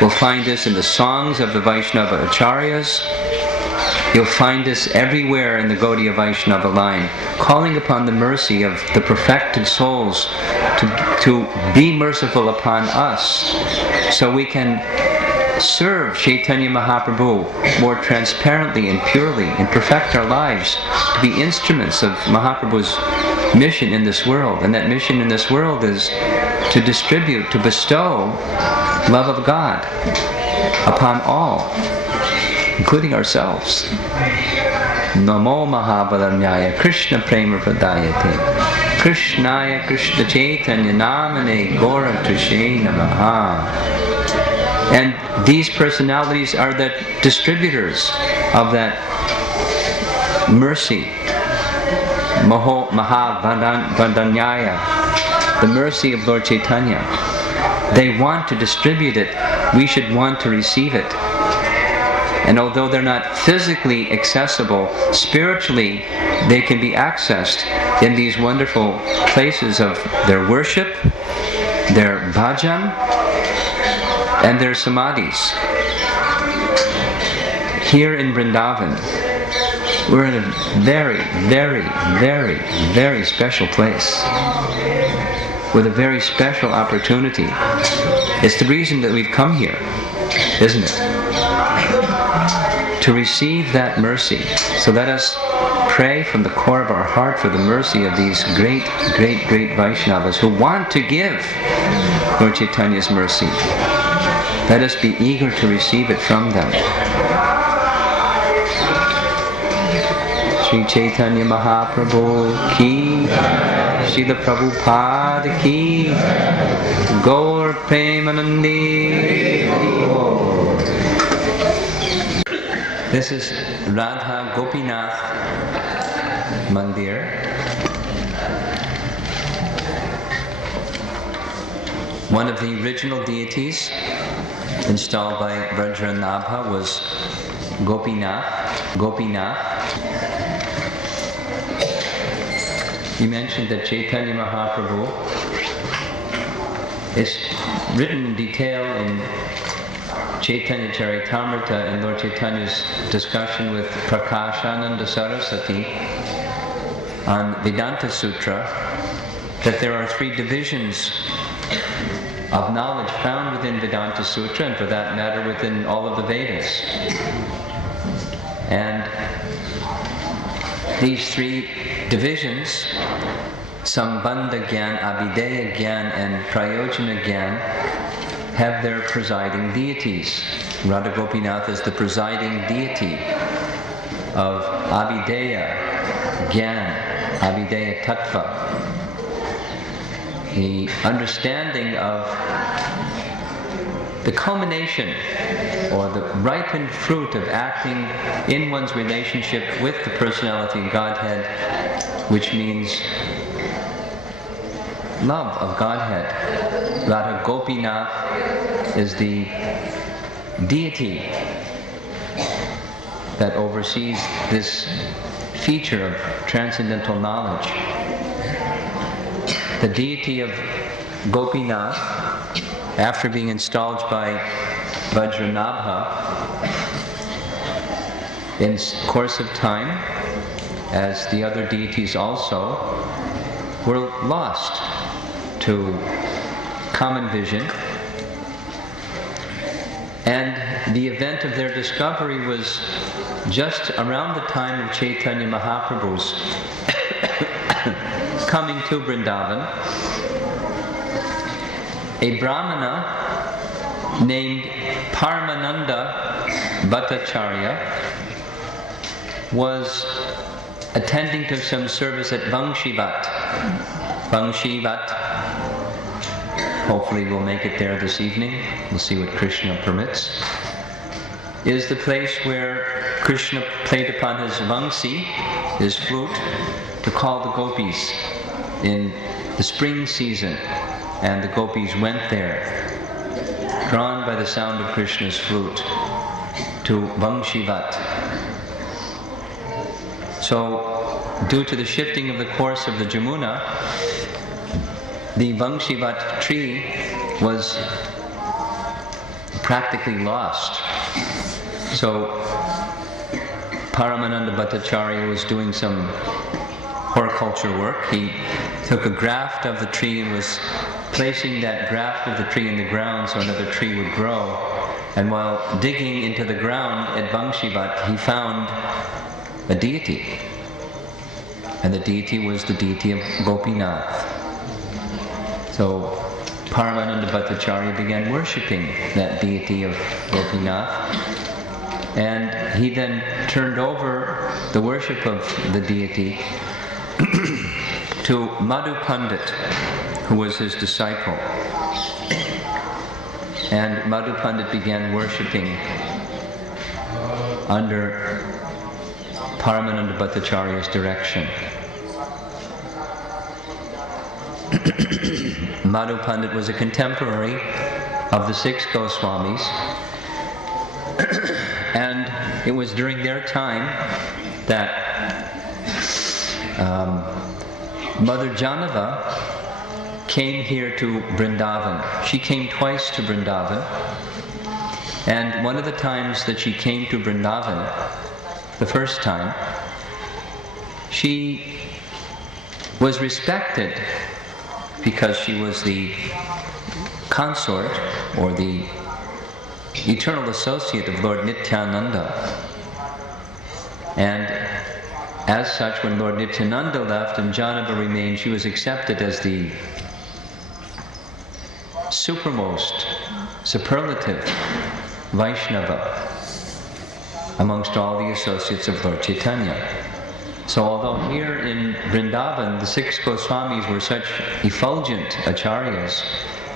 We'll find this in the songs of the Vaishnava acharyas. You'll find this everywhere in the Gaudiya Vaishnava line, calling upon the mercy of the perfected souls to be merciful upon us, so we can serve Chaitanya Mahaprabhu more transparently and purely and perfect our lives to be instruments of Mahaprabhu's mission in this world. And that mission in this world is to distribute, to bestow love of God upon all, including ourselves. Namo Mahabalamyaya Krishna Prema Pradayate Krishnaya Krishna Chaitanya Namane Gora Tushe Namaha. And these personalities are the distributors of that mercy, Mahavandanyaya, the mercy of Lord Chaitanya. They want to distribute it. We should want to receive it. And although they're not physically accessible, spiritually they can be accessed in these wonderful places of their worship their bhajan and their samadhis. Here in Vrndavan, we're in a very, very, very, very special place with a very special opportunity. It's the reason that we've come here, isn't it? To receive that mercy. So let us pray from the core of our heart for the mercy of these great, great, great Vaishnavas who want to give Lord Chaitanya's mercy. Let us be eager to receive it from them. Sri Chaitanya Mahaprabhu ki, Srila Prabhupada ki, Gaur Premanandi. This is Radha Gopinath Mandir. One of the original deities installed by Vrndavan was Gopinath. You mentioned that Chaitanya Mahaprabhu is written in detail in Chaitanya Charitamrita and Lord Chaitanya's discussion with Prakashananda Saraswati on Vedanta Sutra, that there are 3 divisions of knowledge found within Vedanta Sutra, and for that matter within all of the Vedas. And these 3 divisions, Sambandha Gyan, Abhideya Gyan, and Prayojana Gyan, have their presiding deities. Radha Gopinath is the presiding deity of Abhideya Gyan, Abhideya Tattva. The understanding of the culmination or the ripened fruit of acting in one's relationship with the personality of Godhead, which means love of Godhead. Radha Gopinath is the deity that oversees this feature of transcendental knowledge. The deity of Gopinath, after being installed by Vajranabha, in course of time, as the other deities also, were lost to common vision. And the event of their discovery was just around the time of Chaitanya Mahaprabhu's coming to Vrndavan. A Brahmana named Paramananda Bhattacharya was attending to some service at Vangshivat. Vangshivat, hopefully we'll make it there this evening, we'll see what Krishna permits, is the place where Krishna played upon his vangsi, his flute, to call the gopis in the spring season. And the gopis went there, drawn by the sound of Krishna's flute, to Vangshivat. So, due to the shifting of the course of the Jamuna, the Vangshivat tree was practically lost. So, Paramananda Bhattacharya was doing some horticulture work. He took a graft of the tree and was placing that graft of the tree in the ground so another tree would grow. And while digging into the ground at Vangshivat, he found a deity. And the deity was the deity of Gopinath. So Paramananda Bhattacharya began worshipping that deity of Gopinath. And he then turned over the worship of the deity to Madhu Pandit, who was his disciple. And Madhu Pandit began worshipping under Paramananda Bhattacharya's direction. Madhu Pandit was a contemporary of the 6 Goswamis, and it was during their time that Mother Janava came here to Vrndavan. She came twice to Vrndavan, and one of the times that she came to Vrndavan, the first time, she was respected because she was the consort or the eternal associate of Lord Nityananda. And as such, when Lord Nityananda left and Janava remained, she was accepted as the supremmost, superlative Vaishnava amongst all the associates of Lord Chaitanya. So although here in Vrindavan the 6 Goswamis were such effulgent acharyas,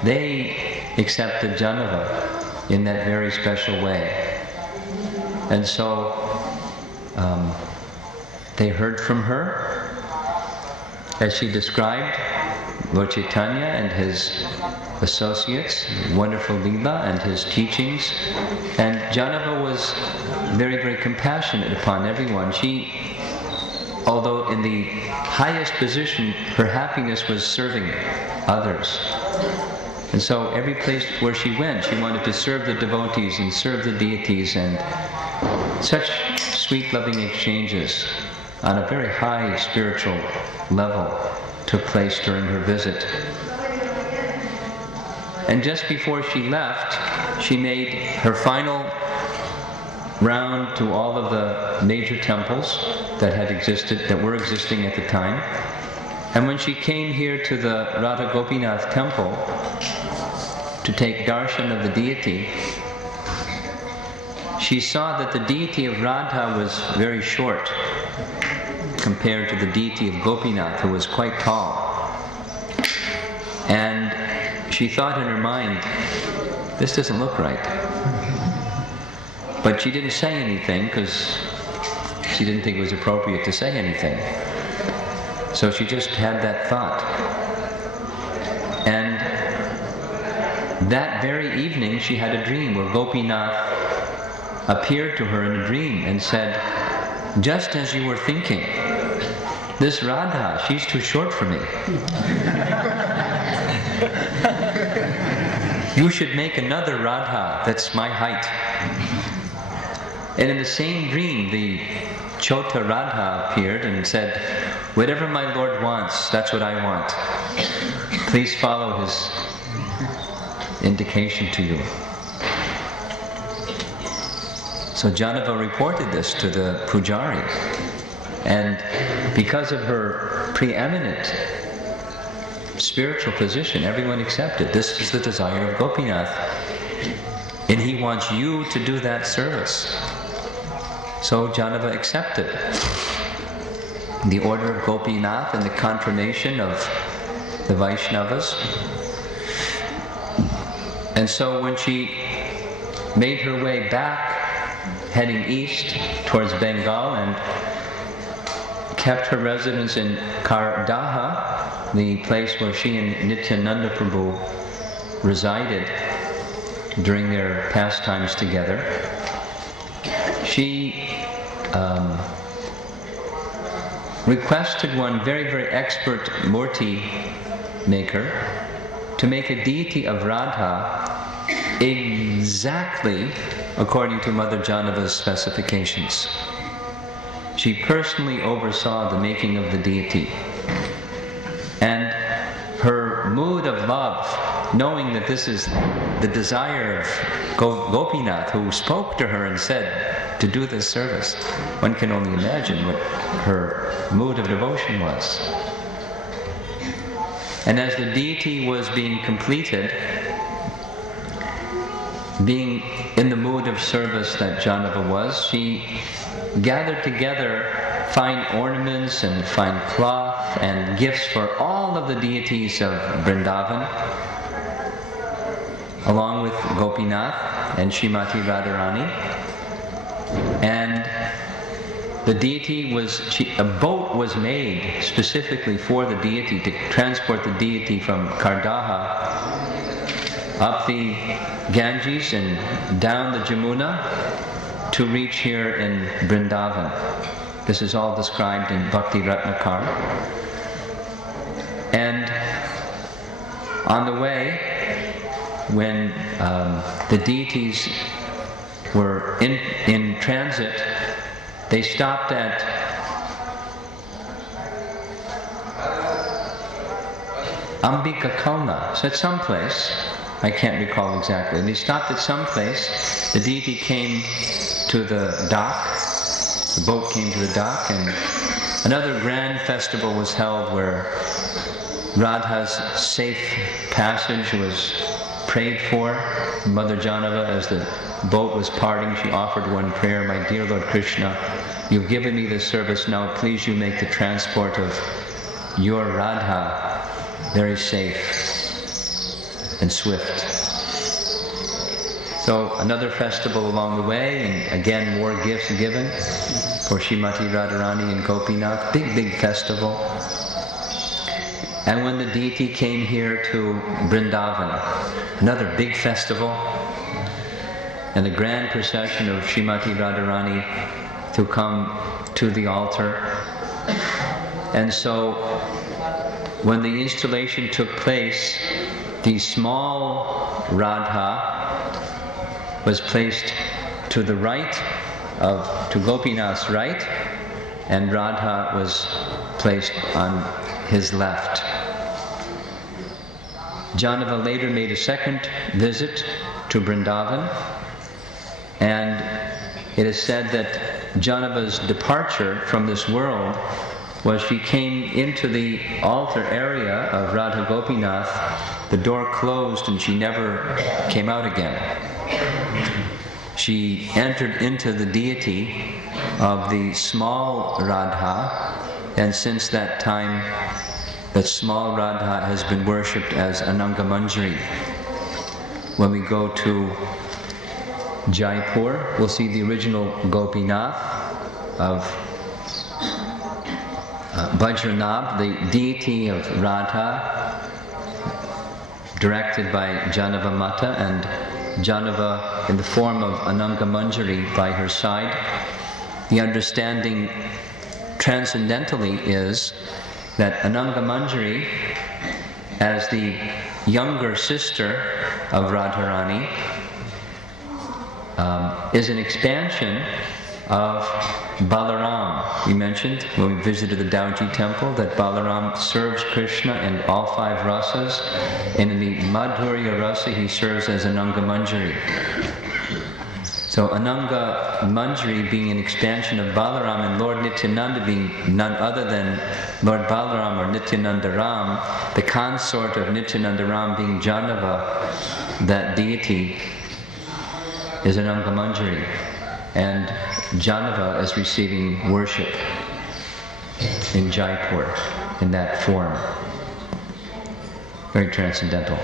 they accepted Janava in that very special way. And so they heard from her, as she described Lord Chaitanya and his associates, wonderful Leela and his teachings. And Janava was very, very compassionate upon everyone. She, although in the highest position, her happiness was serving others. And so every place where she went, she wanted to serve the devotees and serve the deities, and such sweet, loving exchanges on a very high spiritual level took place during her visit. And just before she left, she made her final round to all of the major temples that were existing at the time. And when she came here to the Radha Gopinath temple to take darshan of the deity, she saw that the deity of Radha was very short compared to the deity of Gopinath, who was quite tall. And she thought in her mind, this doesn't look right. But she didn't say anything because she didn't think it was appropriate to say anything. So she just had that thought. And that very evening she had a dream where Gopinath appeared to her in a dream and said, just as you were thinking, this Radha, she's too short for me. You should make another Radha that's my height. And in the same dream, the Chota Radha appeared and said, whatever my Lord wants, that's what I want. Please follow his indication to you. So Janava reported this to the Pujari, and because of her preeminent spiritual position, everyone accepted. This is the desire of Gopinath, and he wants you to do that service. So Janava accepted the order of Gopinath and the confirmation of the Vaishnavas. And so when she made her way back, heading east towards Bengal, and kept her residence in Kardaha, the place where she and Nityananda Prabhu resided during their pastimes together, she requested one very, very expert murti maker to make a deity of Radha exactly according to Mother Janava's specifications. She personally oversaw the making of the deity. And her mood of love, knowing that this is the desire of Gopinath, who spoke to her and said to do this service, one can only imagine what her mood of devotion was. And as the deity was being completed, being in the mood of service that Janava was, she gathered together fine ornaments and fine cloth and gifts for all of the deities of Vrindavan, along with Gopinath and Srimati Radharani. And the deity a boat was made specifically for the deity to transport the deity from Kardaha up the Ganges and down the Jamuna to reach here in Vrindavan. This is all described in Bhakti Ratnakar. And On the way, when the deities were in transit, they stopped at Ambika Kauna, so at some place, I can't recall exactly. They stopped at some place, the deity came to the dock, the boat came to the dock, and another grand festival was held where Radha's safe passage was prayed for. Mother Janava, as the boat was parting, she offered one prayer: "My dear Lord Krishna, you've given me this service, now please you make the transport of your Radha very safe and swift." So another festival along the way, and again more gifts given for Srimati Radharani and Gopinath. Big festival. And when the deity came here to Vrndavan, another big festival, and the grand procession of Srimati Radharani to come to the altar. And so when the installation took place, the small Radha was placed to the right to Gopinath's right, and Radha was placed on his left. Janava later made a second visit to Vrndavan, and it is said that Janava's departure from this world was she came into the altar area of Radha Gopinath, the door closed and she never came out again. She entered into the deity of the small Radha, and since that time that small Radha has been worshipped as Ananga Manjari. When we go to Jaipur, we'll see the original Gopinath of Vajranabh, the deity of Radha, directed by Janava Mata, and Janava in the form of Ananga Manjari by her side. The understanding transcendentally is that Ananga Manjari, as the younger sister of Radharani, is an expansion of Balaram. We mentioned when we visited the Dauji temple that Balaram serves Krishna in all 5 rasas, and in the Madhurya rasa he serves as Ananga Manjari. So Ananga Manjari being an expansion of Balaram, and Lord Nityananda being none other than Lord Balaram or Nityananda Ram, the consort of Nityananda Ram being Janava, that deity is Ananga Manjari. And Janava is receiving worship in Jaipur in that form. Very transcendental.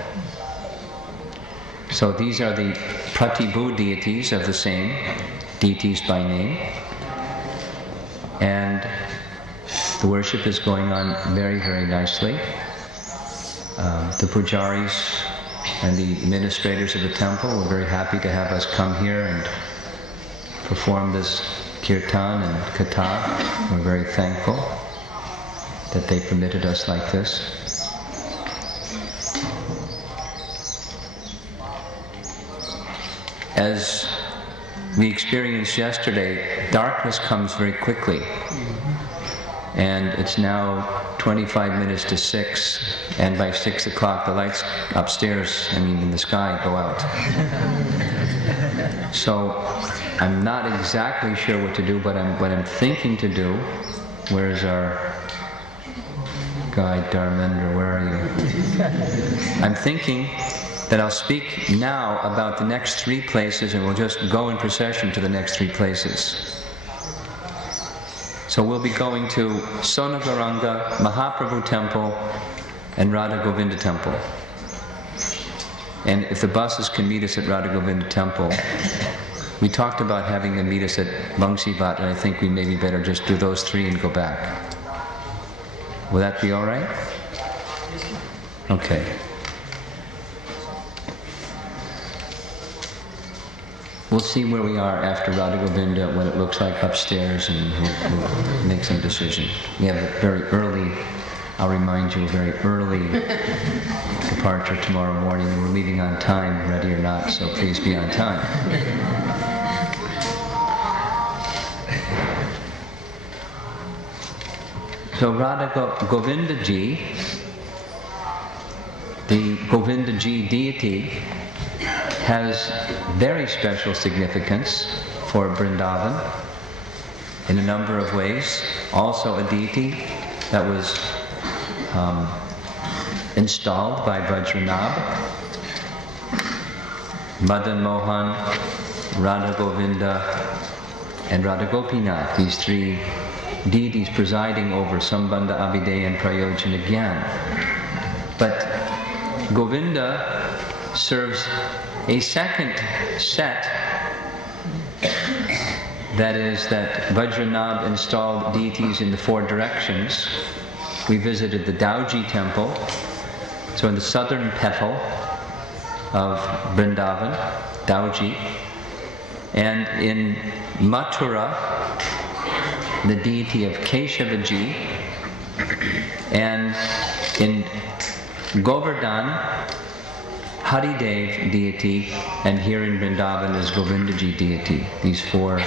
So these are the Pratibhu deities of the same, deities by name. And the worship is going on very, very nicely. The pujaris and the administrators of the temple were very happy to have us come here and perform this kirtan and katha. We're very thankful that they permitted us like this. As we experienced yesterday, darkness comes very quickly. And it's now 25 minutes to 6, and by 6 o'clock the lights upstairs, in the sky, go out. So I'm not exactly sure what to do, but what I'm thinking to do, where's our guide, Dharmendra, where are you? I'm thinking that I'll speak now about the next 3 places, and we'll just go in procession to the next 3 places. So we'll be going to Sonagaranga, Mahaprabhu Temple, and Radha Govinda Temple. And if the buses can meet us at Radha Govinda Temple, we talked about having them meet us at Bangsivat, and I think we maybe better just do those 3 and go back. Will that be all right? Okay. We'll see where we are after Radha Govinda, what it looks like upstairs, and we'll make some decision. We have a very early I'll remind you a very early departure tomorrow morning. We're leaving on time, ready or not, so please be on time. So Radha Govindaji, the Govindaji deity, has very special significance for Vrndavan in a number of ways. Also a deity that was installed by Vajranabh, Madan Mohan, Radha Govinda, and Radha Gopinath, these three deities presiding over Sambandha, Abhideya, and Prayojana Gyan. But Govinda serves a second set, that is that Vajranabh installed deities in the four directions. We visited the Dauji temple, so in the southern petal of Vrndavan, Dauji, and in Mathura, the deity of Keshavaji, and in Govardhan, Haridev deity, and here in Vrndavan is Govindaji deity. These four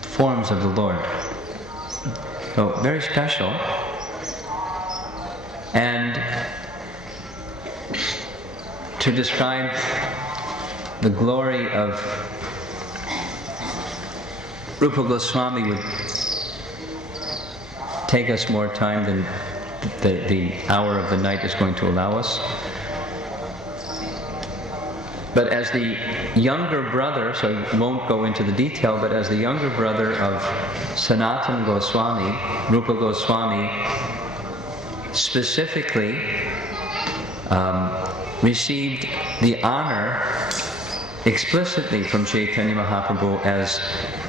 forms of the Lord. So very special. And to describe the glory of Rupa Goswami would take us more time than the hour of the night is going to allow us. But as the younger brother, so I won't go into the detail, but as the younger brother of Sanatana Goswami, Rupa Goswami specifically received the honor explicitly from Chaitanya Mahaprabhu as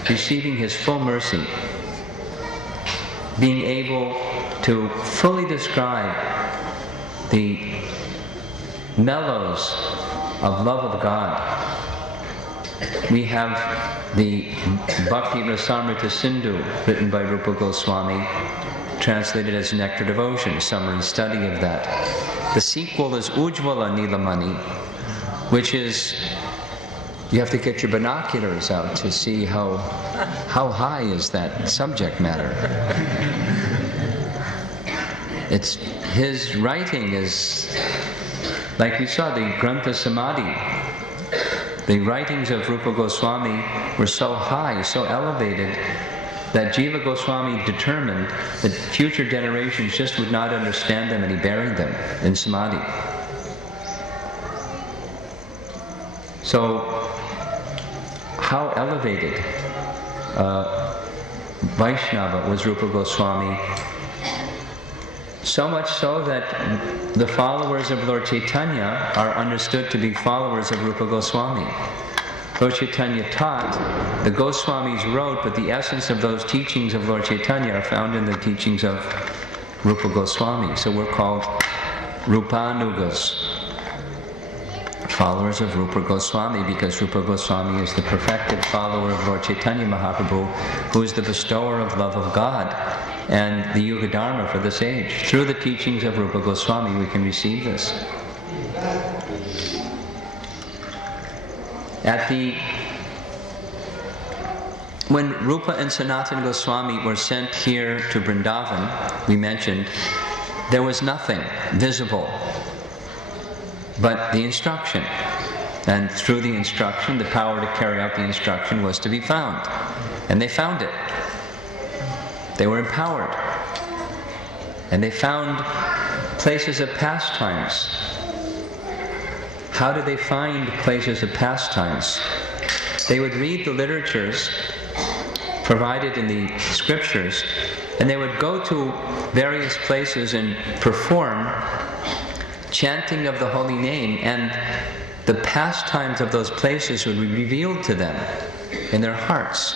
receiving his full mercy, being able to fully describe the mellows of love of God. We have the Bhakti Rasamrita Sindhu, written by Rupa Goswami, translated as Nectar Devotion, summary study of that. The sequel is Ujjvala Nilamani, which is, you have to get your binoculars out to see how high is that subject matter. It's, his writing is, like we saw, the Grantha Samadhi. The writings of Rupa Goswami were so high, so elevated, that Jiva Goswami determined that future generations just would not understand them, and he buried them in Samadhi. So, how elevated Vaishnava was Rupa Goswami. So much so that the followers of Lord Chaitanya are understood to be followers of Rupa Goswami. Lord Chaitanya taught, the Goswamis wrote, but the essence of those teachings of Lord Chaitanya are found in the teachings of Rupa Goswami. So we're called Rupanugas, followers of Rupa Goswami, because Rupa Goswami is the perfected follower of Lord Chaitanya Mahaprabhu, who is the bestower of love of God and the Yuga Dharma for this age. Through the teachings of Rupa Goswami we can receive this. When Rupa and Sanatana Goswami were sent here to Vrndavan, we mentioned, there was nothing visible but the instruction. And through the instruction, the power to carry out the instruction was to be found. And they found it. They were empowered. And they found places of pastimes. How did they find places of pastimes? They would read the literatures provided in the scriptures, and they would go to various places and perform chanting of the holy name, and the pastimes of those places would be revealed to them in their hearts.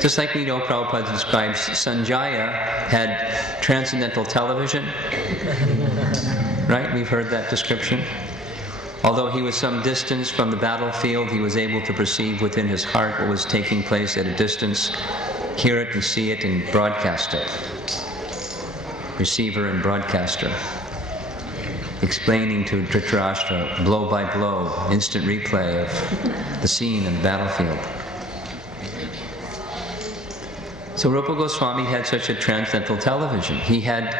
Just like we know Prabhupada describes, Sanjaya had transcendental television, right? We've heard that description. Although he was some distance from the battlefield, he was able to perceive within his heart what was taking place at a distance. hear it and see it and broadcast it. Receiver and broadcaster. Explaining to Dhritarashtra, blow by blow, instant replay of the scene in the battlefield. So Rupa Goswami had such a transcendental television. He had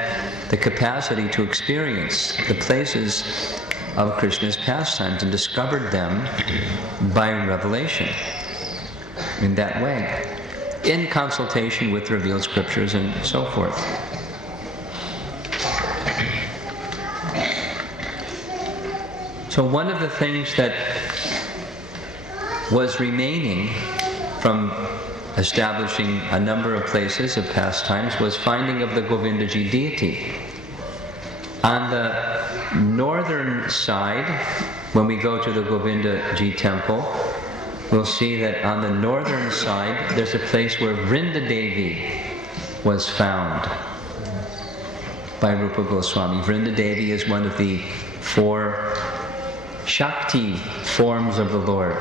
the capacity to experience the places of Krishna's pastimes and discovered them by revelation in that way, in consultation with revealed scriptures and so forth. So one of the things that was remaining from establishing a number of places of pastimes was finding of the Govindaji deity. On the northern side, when we go to the Govindaji temple, we'll see that on the northern side there's a place where Vrindadevi was found by Rupa Goswami. Vrindadevi is one of the 4 Shakti forms of the Lord,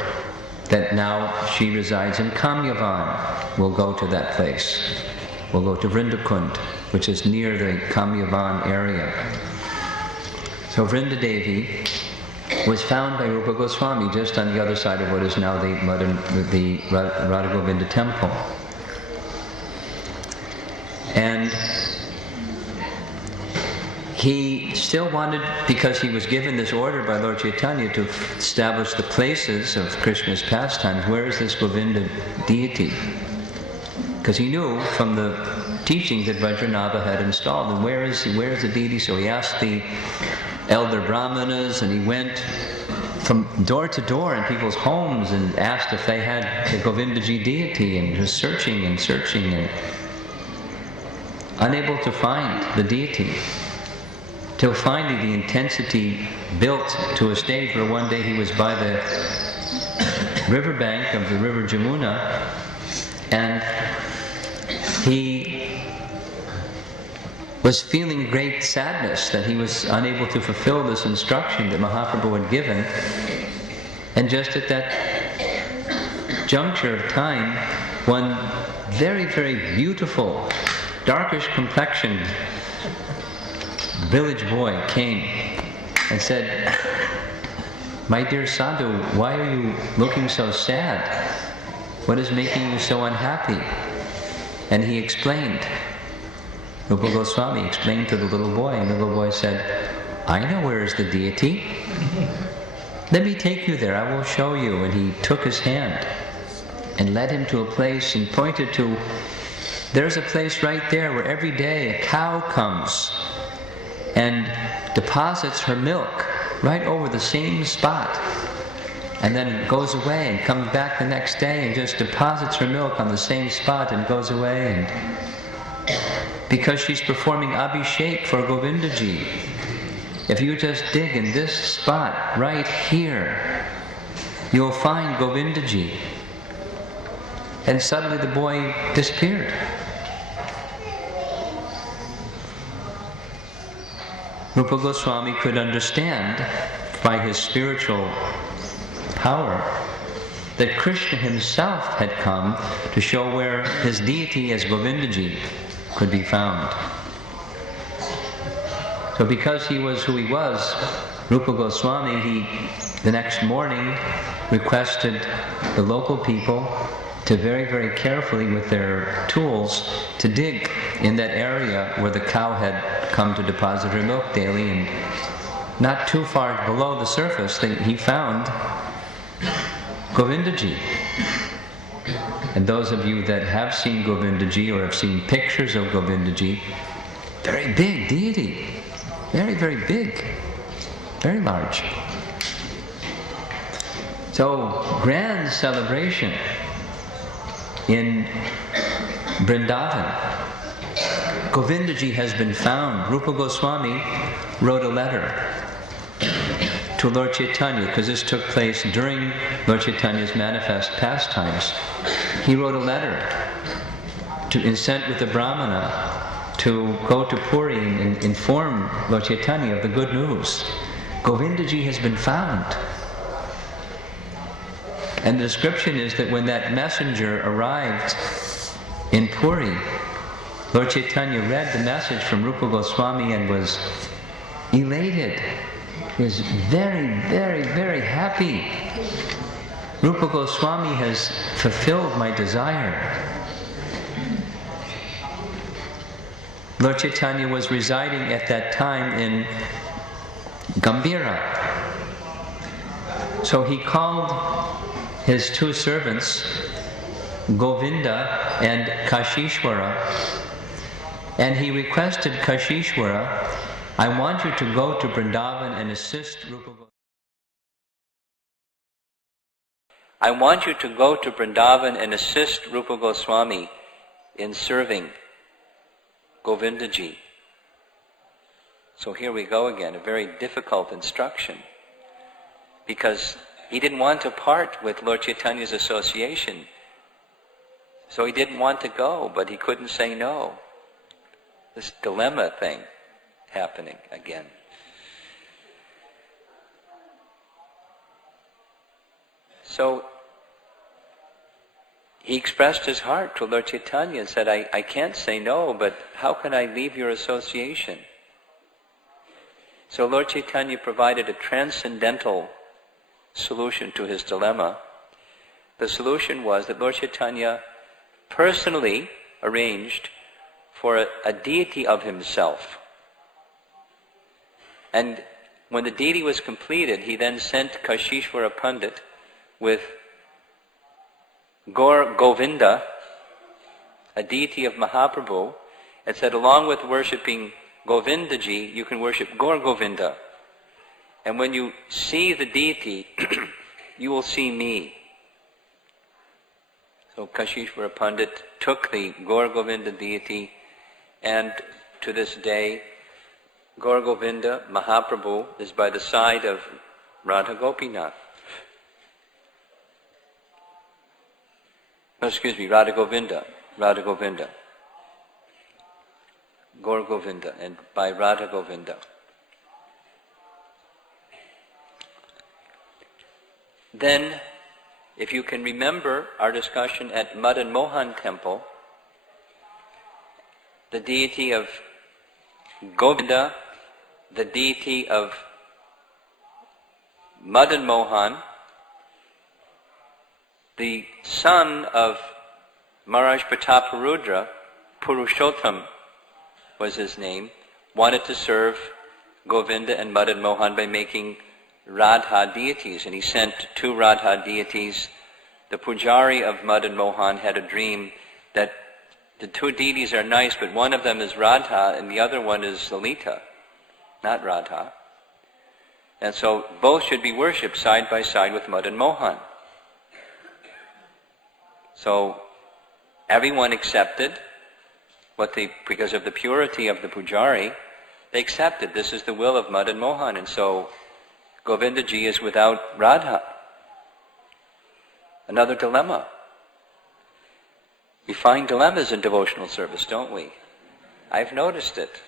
that now she resides in Kamyavan. We'll go to that place. We'll go to Vrindakund, which is near the Kamyavan area. So Vrindadevi was found by Rupa Goswami just on the other side of what is now the Radha Govinda temple. And he still wanted, because he was given this order by Lord Chaitanya to establish the places of Krishna's pastimes, where is this Govinda deity? Because he knew from the teachings that Vajranava had installed, and where is the deity? So he asked the elder brahmanas, and he went from door to door in people's homes and asked if they had the Govindaji deity, and just searching and searching and unable to find the deity. Till finally the intensity built to a stage where one day he was by the riverbank of the river Jamuna, and he was feeling great sadness that he was unable to fulfill this instruction that Mahaprabhu had given. And just at that juncture of time, one very, very beautiful, darkish complexioned village boy came and said, "My dear sadhu, why are you looking so sad? What is making you so unhappy?" And he explained. Rupa Goswami explained to the little boy, and the little boy said, "I know where is the deity. Let me take you there, I will show you." And he took his hand and led him to a place and pointed to, there's a place right there where every day a cow comes and deposits her milk right over the same spot, and then goes away and comes back the next day and just deposits her milk on the same spot and goes away. And because she's performing Abhishek for Govindaji, if you just dig in this spot right here, you'll find Govindaji. And suddenly the boy disappeared. Rupa Goswami could understand by his spiritual power that Krishna himself had come to show where his deity as Govindaji could be found. So because he was who he was, Rupa Goswami, the next morning requested the local people to very, very carefully with their tools to dig in that area where the cow had come to deposit her milk daily, and not too far below the surface he found Govindaji. And those of you that have seen Govindaji or have seen pictures of Govindaji, very big deity, very, very big, very large. So, grand celebration in Vrndavan. Govindaji has been found. Rupa Goswami wrote a letter to Lord Chaitanya, because this took place during Lord Chaitanya's manifest pastimes. He wrote a letter and sent with the Brahmana to go to Puri and inform Lord Chaitanya of the good news. Govindaji has been found. And the description is that when that messenger arrived in Puri, Lord Chaitanya read the message from Rupa Goswami and was elated. He was very, very, very happy. Rupa Goswami has fulfilled my desire. Lord Chaitanya was residing at that time in Gambhira. So he called his two servants, Govinda and Kashishwara, and he requested Kashishwara, I want you to go to Vrndavan and assist Rupa Goswami. I want you to go to Vrndavan and assist Rupa Goswami in serving Govindaji. So here we go again, a very difficult instruction, because he didn't want to part with Lord Chaitanya's association. So he didn't want to go, but he couldn't say no. This dilemma thing happening again. So he expressed his heart to Lord Chaitanya and said, I can't say no, but how can I leave your association? So Lord Chaitanya provided a transcendental solution to his dilemma. The solution was that Lord Chaitanya personally arranged for a deity of himself. And when the deity was completed, he then sent Kashishwara Pandit with Gaur Govinda, a deity of Mahaprabhu, and said, along with worshipping Govindaji, you can worship Gaur Govinda. And when you see the deity, you will see me. So Kashishwara Pandit took the Gaur Govinda deity, and to this day, Gaur Govinda, Mahaprabhu, is by the side of Radha Gopinath. Radha Govinda. Gaur Govinda, and by Radha Govinda. Then, if you can remember our discussion at Madan Mohan temple, the deity of Govinda, the deity of Madan Mohan, the son of Maharaj Prataparudra, Purushottam was his name, wanted to serve Govinda and Madan Mohan by making Radha deities, and he sent two Radha deities. The pujari of Madan Mohan had a dream that the two deities are nice, but one of them is Radha and the other one is Lalita, not Radha. And so both should be worshipped side by side with Madan Mohan. So everyone accepted because of the purity of the pujari, they accepted this is the will of Madan Mohan, and so Govindaji is without Radha. Another dilemma. We find dilemmas in devotional service, don't we? I've noticed it.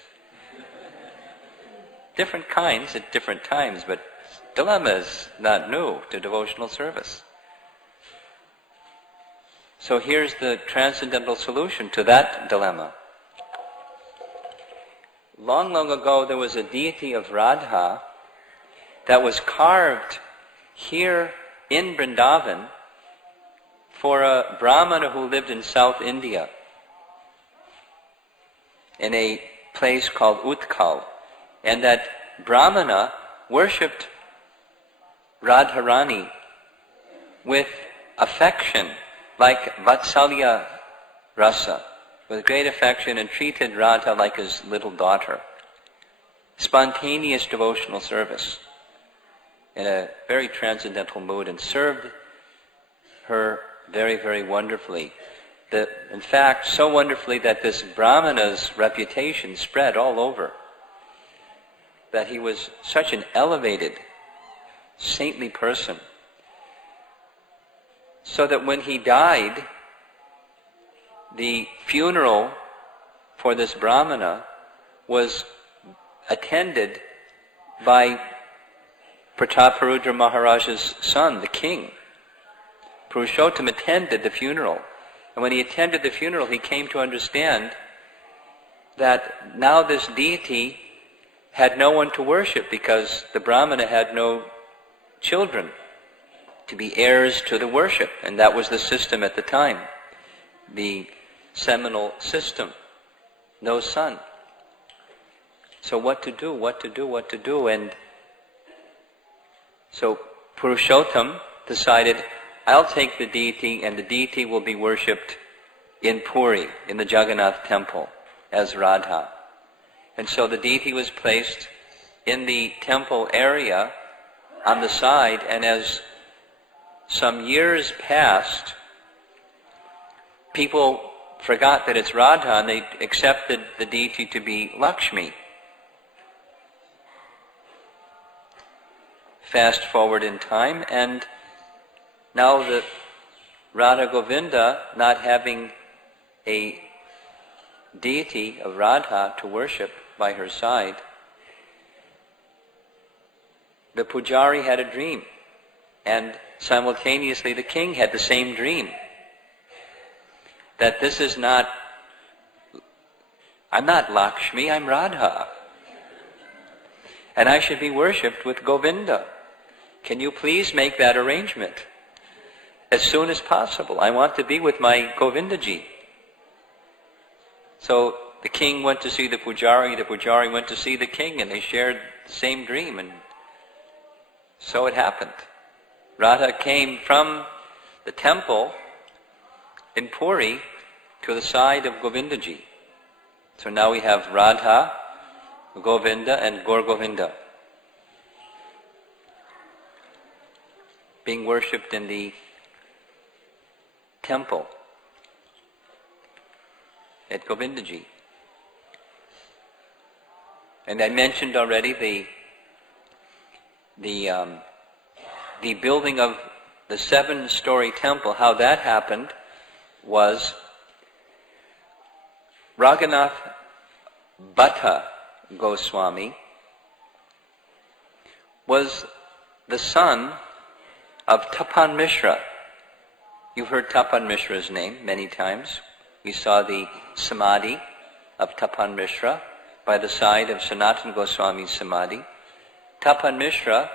Different kinds at different times, but dilemma is not new to devotional service. So here's the transcendental solution to that dilemma. Long, long ago there was a deity of Radha that was carved here in Vrndavan for a Brahmana who lived in South India, in a place called Utkal. And that Brahmana worshipped Radharani with affection, like Vatsalya Rasa, with great affection, and treated Radha like his little daughter. Spontaneous devotional service in a very transcendental mood, and served her very, very wonderfully. In fact, so wonderfully that this Brahmana's reputation spread all over, that he was such an elevated, saintly person, so that when he died, the funeral for this Brahmana was attended by Prataparudra Maharaja's son, the king. Purushottam attended the funeral, And when he attended the funeral, he came to understand that now this deity had no one to worship because the Brahmana had no children to be heirs to the worship. And that was the system at the time, the seminal system. No son. So what to do? And so Purushottam decided, I'll take the deity, and the deity will be worshipped in Puri, in the Jagannath temple, as Radha. And so the deity was placed in the temple area on the side, and as some years passed, people forgot that it's Radha, and they accepted the deity to be Lakshmi. Fast forward in time, and now the Radha Govinda, not having a deity of Radha to worship by her side, the pujari had a dream, and simultaneously the king had the same dream, that this is not, I'm not Lakshmi, I'm Radha, and I should be worshipped with Govinda. Can you please make that arrangement as soon as possible? I want to be with my Govindaji. So the king went to see the pujari went to see the king, and they shared the same dream, and so it happened. Radha came from the temple in Puri to the side of Govindaji. So now we have Radha, Govinda, and Gaur Govinda being worshipped in the temple at Govindaji. And I mentioned already the building of the 7-story temple. How that happened was Raghunath Bhatta Goswami was the son of Tapan Mishra. You've heard Tapan Mishra's name many times. We saw the samadhi of Tapan Mishra by the side of Sanatana Goswami's samadhi. Tapan Mishra,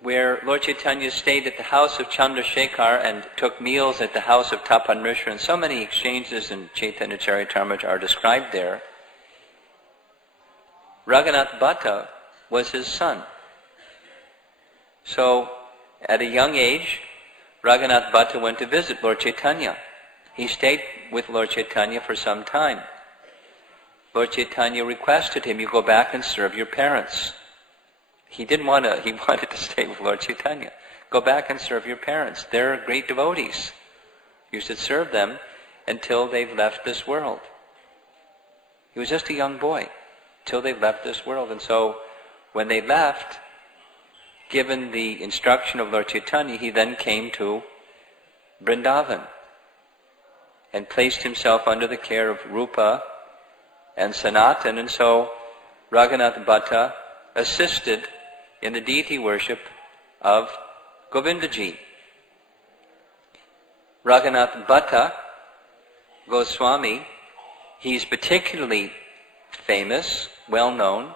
where Lord Chaitanya stayed at the house of Chandrasekhar and took meals at the house of Tapan Mishra, and so many exchanges in Chaitanya Charitamrita are described there. Raghunath Bhatta was his son. So, at a young age, Raghunath Bhatta went to visit Lord Chaitanya. He stayed with Lord Chaitanya for some time. Lord Chaitanya requested him, you go back and serve your parents. He wanted to stay with Lord Chaitanya. Go back and serve your parents. They're great devotees. You should serve them until they've left this world. He was just a young boy, till they've left this world. And so, when they left, given the instruction of Lord Chaitanya, he then came to Vrndavan and placed himself under the care of Rupa and Sanatan. And so Raghunath Bhatta assisted in the deity worship of Govindaji. Raghunath Bhatta Goswami, he's particularly famous, well known,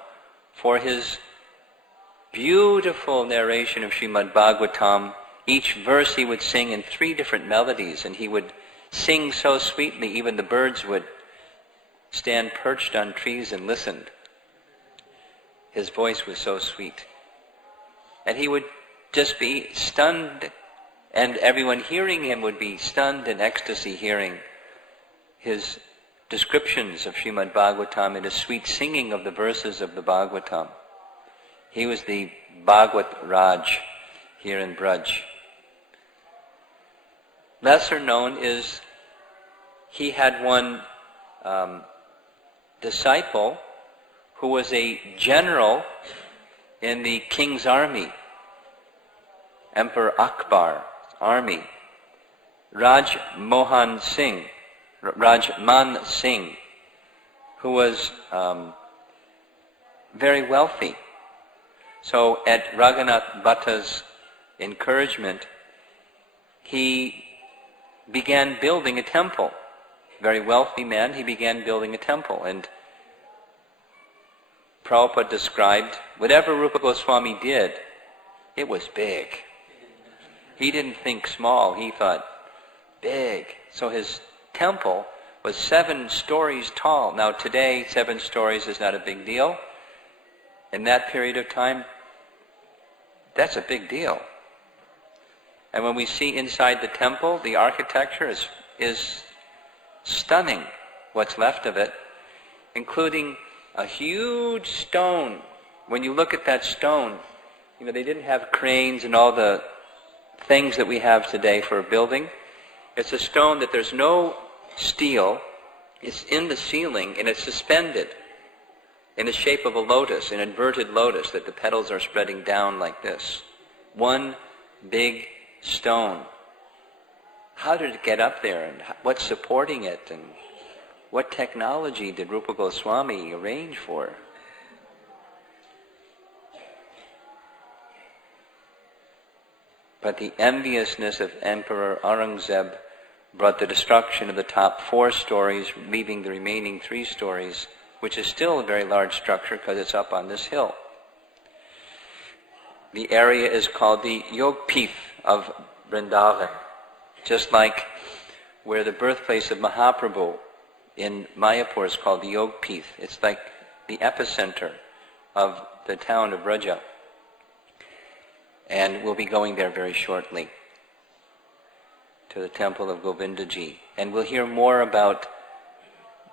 for his beautiful narration of Srimad Bhagavatam. Each verse he would sing in 3 different melodies, and he would sing so sweetly even the birds would stand perched on trees and listen. His voice was so sweet. And he would just be stunned, and everyone hearing him would be stunned in ecstasy hearing his descriptions of Srimad Bhagavatam and his sweet singing of the verses of the Bhagavatam. He was the Bhagavat Raj here in Braj. Lesser known is he had one disciple who was a general in the king's army, Emperor Akbar army, Rajman Singh, who was very wealthy. So at Raghunath Bhatta's encouragement, he began building a temple. Very wealthy man, he began building a temple. And Prabhupada described, whatever Rupa Goswami did, it was big. He didn't think small, he thought big. So his temple was 7 stories tall. Now today, 7 stories is not a big deal. In that period of time, that's a big deal. And when we see inside the temple, the architecture is stunning, what's left of it, including a huge stone. When you look at that stone, they didn't have cranes and all the things that we have today for a building. It's a stone that there's no steel. It's in the ceiling and it's suspended in the shape of a lotus, an inverted lotus, that the petals are spreading down like this. One big stone. How did it get up there, and what's supporting it, and what technology did Rupa Goswami arrange for? But the enviousness of Emperor Aurangzeb brought the destruction of the top 4 stories, leaving the remaining 3 stories, which is still a very large structure because it's up on this hill. The area is called the Yogpith of Vrndavan, just like where the birthplace of Mahaprabhu in Mayapur is called the Yogpith. It's like the epicenter of the town of Raja. And we'll be going there very shortly, to the temple of Govindaji. And we'll hear more about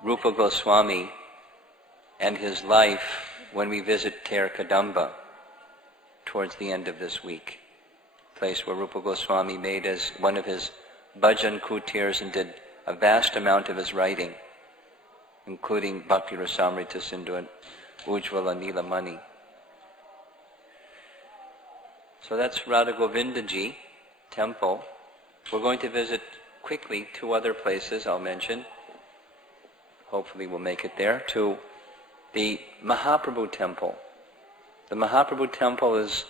Rupa Goswami and his life when we visit Ter Kadamba towards the end of this week. Place where Rupa Goswami made as one of his bhajan kutirs and did a vast amount of his writing, including Bhakti Rasamrita Sindhu and Ujjvala Nilamani. So that's Radha Govindaji temple. We're going to visit quickly 2 other places I'll mention. Hopefully we'll make it there. To the Mahaprabhu temple. The Mahaprabhu temple is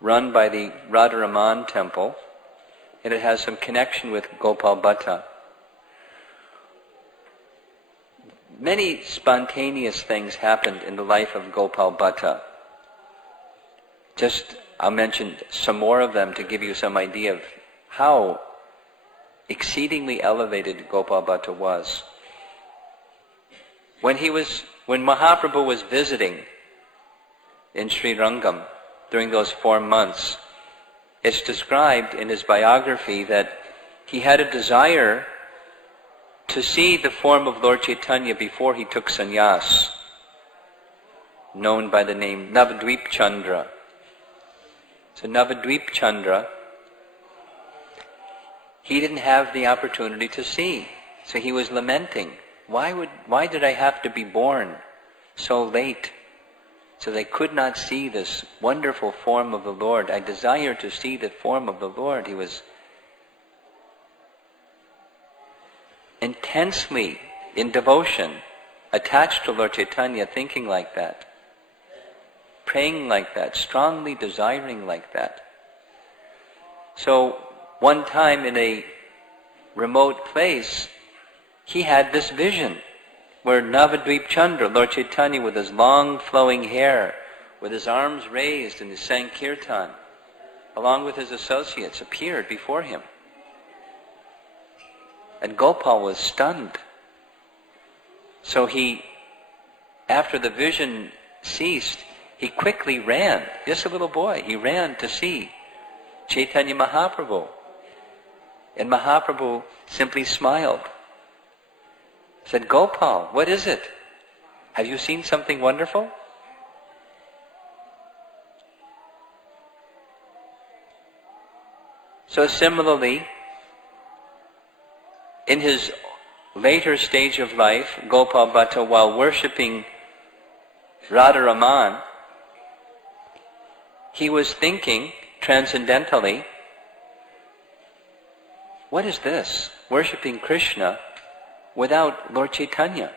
run by the Radharaman temple, and it has some connection with Gopal Bhatta. Many spontaneous things happened in the life of Gopal Bhatta. I'll mention some more of them to give you some idea of how exceedingly elevated Gopal Bhatta was. When Mahaprabhu was visiting in Sri Rangam during those 4 months, it's described in his biography that he had a desire to see the form of Lord Chaitanya before he took sannyas, known by the name Navadvip Chandra. So Navadvip Chandra, he didn't have the opportunity to see. So he was lamenting, why did I have to be born so late? So they could not see this wonderful form of the Lord. I desire to see the form of the Lord. He was intensely in devotion, attached to Lord Chaitanya, thinking like that, praying like that, strongly desiring like that. So one time in a remote place, he had this vision where Navadvip Chandra, Lord Chaitanya with his long flowing hair, with his arms raised in his Sankirtan, along with his associates, appeared before him. And Gopal was stunned. So after the vision ceased, he quickly ran, just a little boy, he ran to see Chaitanya Mahaprabhu. And Mahaprabhu simply smiled. Said, Gopal, what is it? Have you seen something wonderful? So similarly, in his later stage of life, Gopal Bhatta, while worshipping Radharaman, he was thinking transcendentally, what is this? Worshipping Krishna without Lord Chaitanya.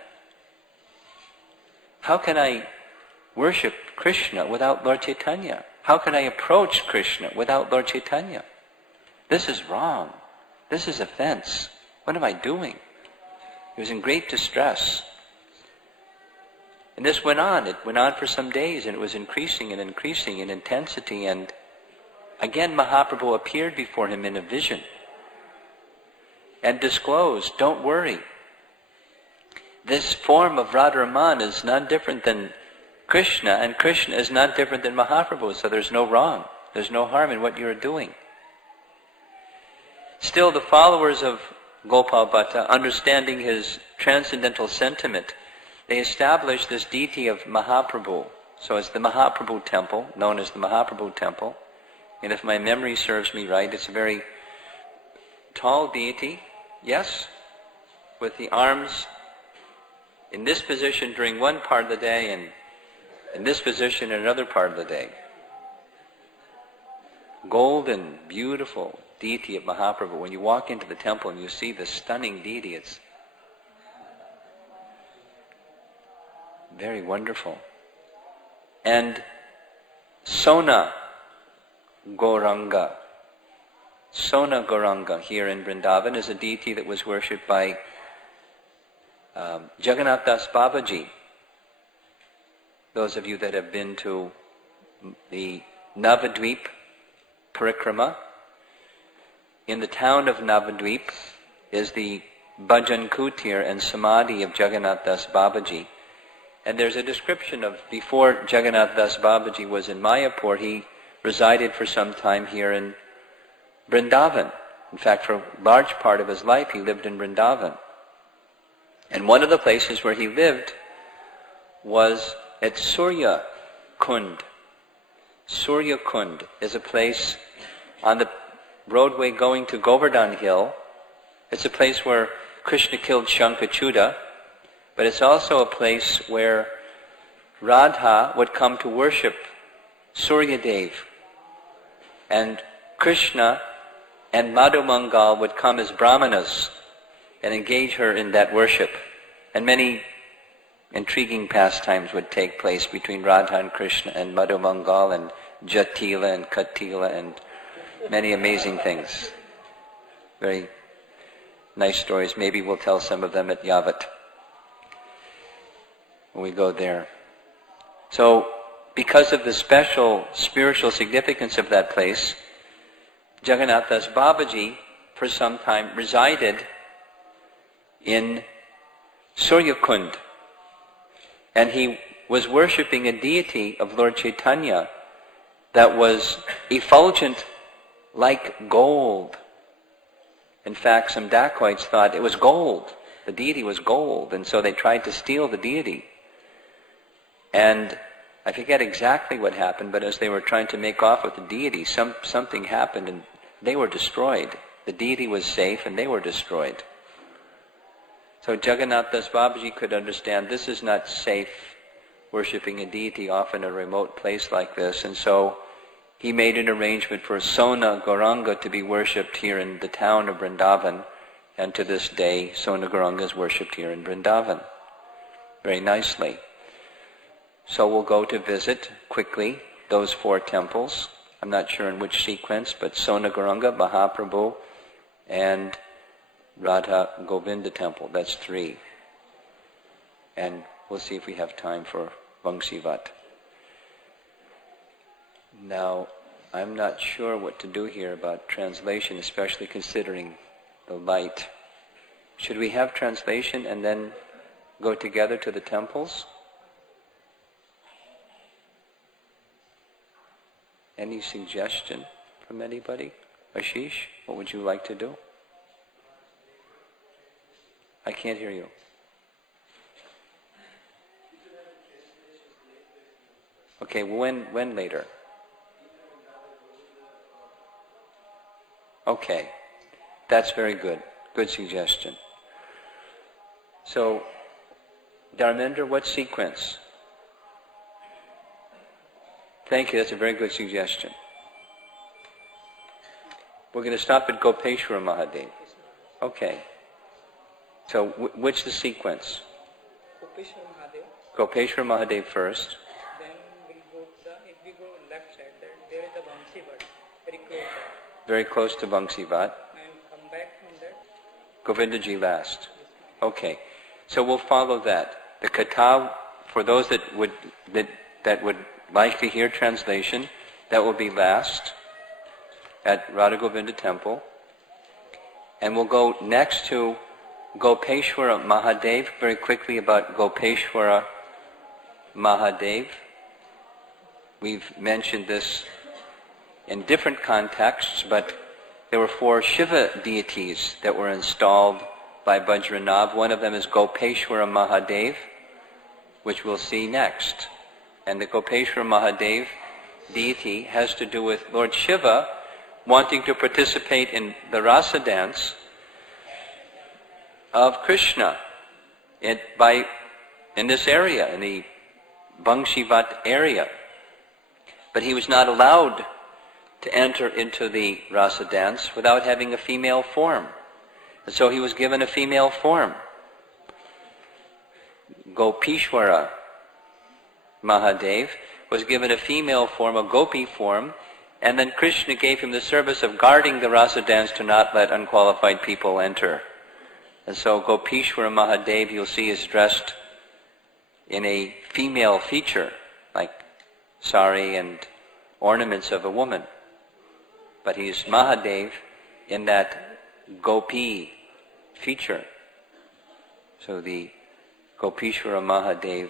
How can I worship Krishna without Lord Chaitanya? How can I approach Krishna without Lord Chaitanya? This is wrong. This is offense. What am I doing? He was in great distress. And this went on. It went on for some days, and it was increasing and increasing in intensity. And again, Mahaprabhu appeared before him in a vision and disclosed, don't worry. This form of Radharaman is not different than Krishna, and Krishna is not different than Mahaprabhu, so there's no wrong. There's no harm in what you're doing. Still, the followers of Gopal Bhatta, understanding his transcendental sentiment, they established this deity of Mahaprabhu. So it's the Mahaprabhu temple, known as the Mahaprabhu temple. And if my memory serves me right, it's a very tall deity, yes, with the arms in this position during one part of the day and in this position in another part of the day. Golden, beautiful deity of Mahaprabhu. When you walk into the temple and you see this stunning deity, it's very wonderful. And Sona Gauranga here in Vrndavan is a deity that was worshipped by Jagannath Das Babaji. Those of you that have been to the Navadvip Parikrama, in the town of Navadvip is the Bhajan Kutir and Samadhi of Jagannath Das Babaji. And there's a description of before Jagannath Das Babaji was in Mayapur, he resided for some time here in Vrndavan. In fact, for a large part of his life he lived in Vrndavan. And one of the places where he lived was at Surya Kund. Surya Kund is a place on the roadway going to Govardhan Hill. It's a place where Krishna killed Shankachuda, but it's also a place where Radha would come to worship Suryadev. And Krishna and Madhu Mangal would come as brahmanas and engage her in that worship. And many intriguing pastimes would take place between Radha and Krishna and Madhu Mangal and Jatila and Katila and many amazing things. Very nice stories. Maybe we'll tell some of them at Yavat when we go there. So, because of the special spiritual significance of that place, Jagannath Das Babaji for some time resided in Suryakund, and he was worshipping a deity of Lord Chaitanya that was effulgent like gold. In fact, some dacoits thought it was gold. The deity was gold, and so they tried to steal the deity. And I forget exactly what happened, but as they were trying to make off with the deity, something happened and they were destroyed. The deity was safe and they were destroyed. So Jagannath Das Babaji could understand this is not safe, worshipping a deity off in a remote place like this, and so he made an arrangement for Sona Gauranga to be worshipped here in the town of Vrndavan, and to this day Sona Gauranga is worshipped here in Vrndavan very nicely. So we'll go to visit quickly those 4 temples. I'm not sure in which sequence, but Sona Gauranga, Mahaprabhu, and Radha Govinda temple. That's 3. And we'll see if we have time for Vangsivat. Now, I'm not sure what to do here about translation, especially considering the light. Should we have translation and then go together to the temples? Any suggestion from anybody? Ashish, what would you like to do? I can't hear you. Okay, when later? Okay, that's very good. Good suggestion. So, Dharmendra, what sequence? Thank you, that's a very good suggestion. We're going to stop at Gopeshwara Mahadev. Okay. So, which the sequence? Gopeshwara Mahadev first. Then we'll go if we go left side, there is a Vangsivat, very close. Very close to Vangsivat. And come back to Govindaji last. Okay, so we'll follow that. The Katha, for those that would like to hear translation, that will be last at Radha Govinda Temple. And we'll go next to Gopeshwara Mahadev, very quickly about Gopeshwara Mahadev. We've mentioned this in different contexts, but there were 4 Shiva deities that were installed by Vajranath. One of them is Gopeshwara Mahadev, which we'll see next. And the Gopeshwara Mahadev deity has to do with Lord Shiva wanting to participate in the rasa dance of Krishna in this area, in the Vangshivat area. But he was not allowed to enter into the rasa dance without having a female form. And so he was given a female form. Gopeshwara Mahadev was given a female form, a gopi form, and then Krishna gave him the service of guarding the rasa dance to not let unqualified people enter. And so Gopeshwara Mahadev, you'll see, is dressed in a female feature, like sari and ornaments of a woman. But he's Mahadev in that gopi feature. So the Gopeshwara Mahadev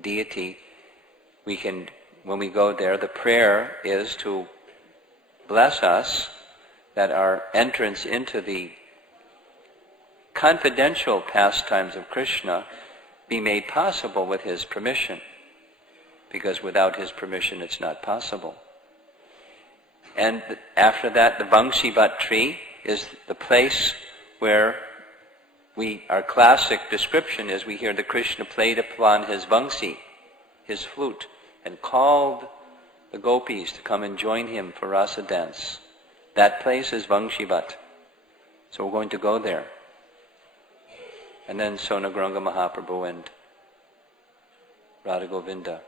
deity, when we go there, the prayer is to bless us that our entrance into the confidential pastimes of Krishna be made possible with his permission, because without his permission it's not possible. And after that, the Vangshivat tree is the place where our classic description is we hear that Krishna played upon his Vangsi, his flute, and called the gopis to come and join him for rasa dance. That place is Vangshivat. So we're going to go there. And then Sonagranga Mahaprabhu and Radha Govinda.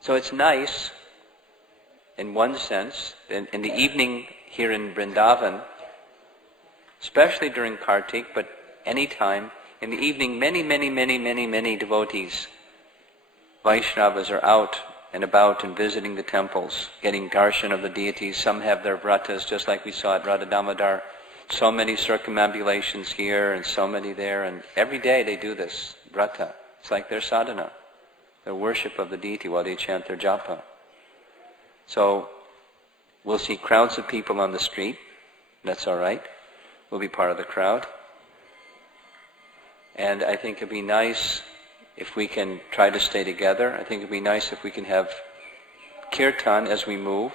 So it's nice, in one sense, in the evening here in Vrndavan, especially during Kartik, but any time, in the evening many devotees, Vaishnavas, are out and about and visiting the temples, getting darshan of the deities. Some have their vratas, just like we saw at Radha Damodar. So many circumambulations here and so many there, and every day they do this vrata. It's like their sadhana, their worship of the deity while they chant their japa. So we'll see crowds of people on the street. That's all right. We'll be part of the crowd. And I think it'd be nice if we can try to stay together. I think it'd be nice if we can have kirtan as we move.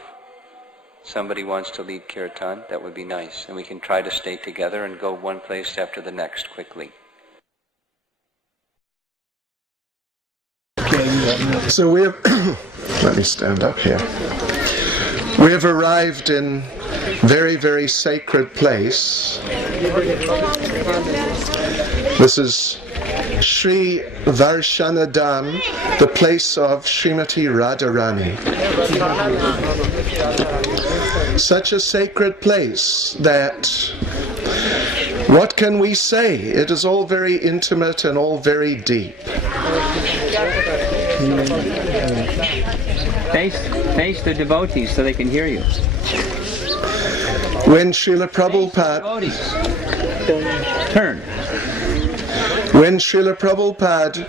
Somebody wants to lead kirtan, that would be nice. And we can try to stay together and go one place after the next quickly. So we have, let me stand up here. We have arrived in very, very sacred place. This is Sri Varshanadam, the place of Srimati Radharani. Such a sacred place that, what can we say? It is all very intimate and all very deep. Face the devotees so they can hear you. When Srila Prabhupada Turn. When Srila Prabhupada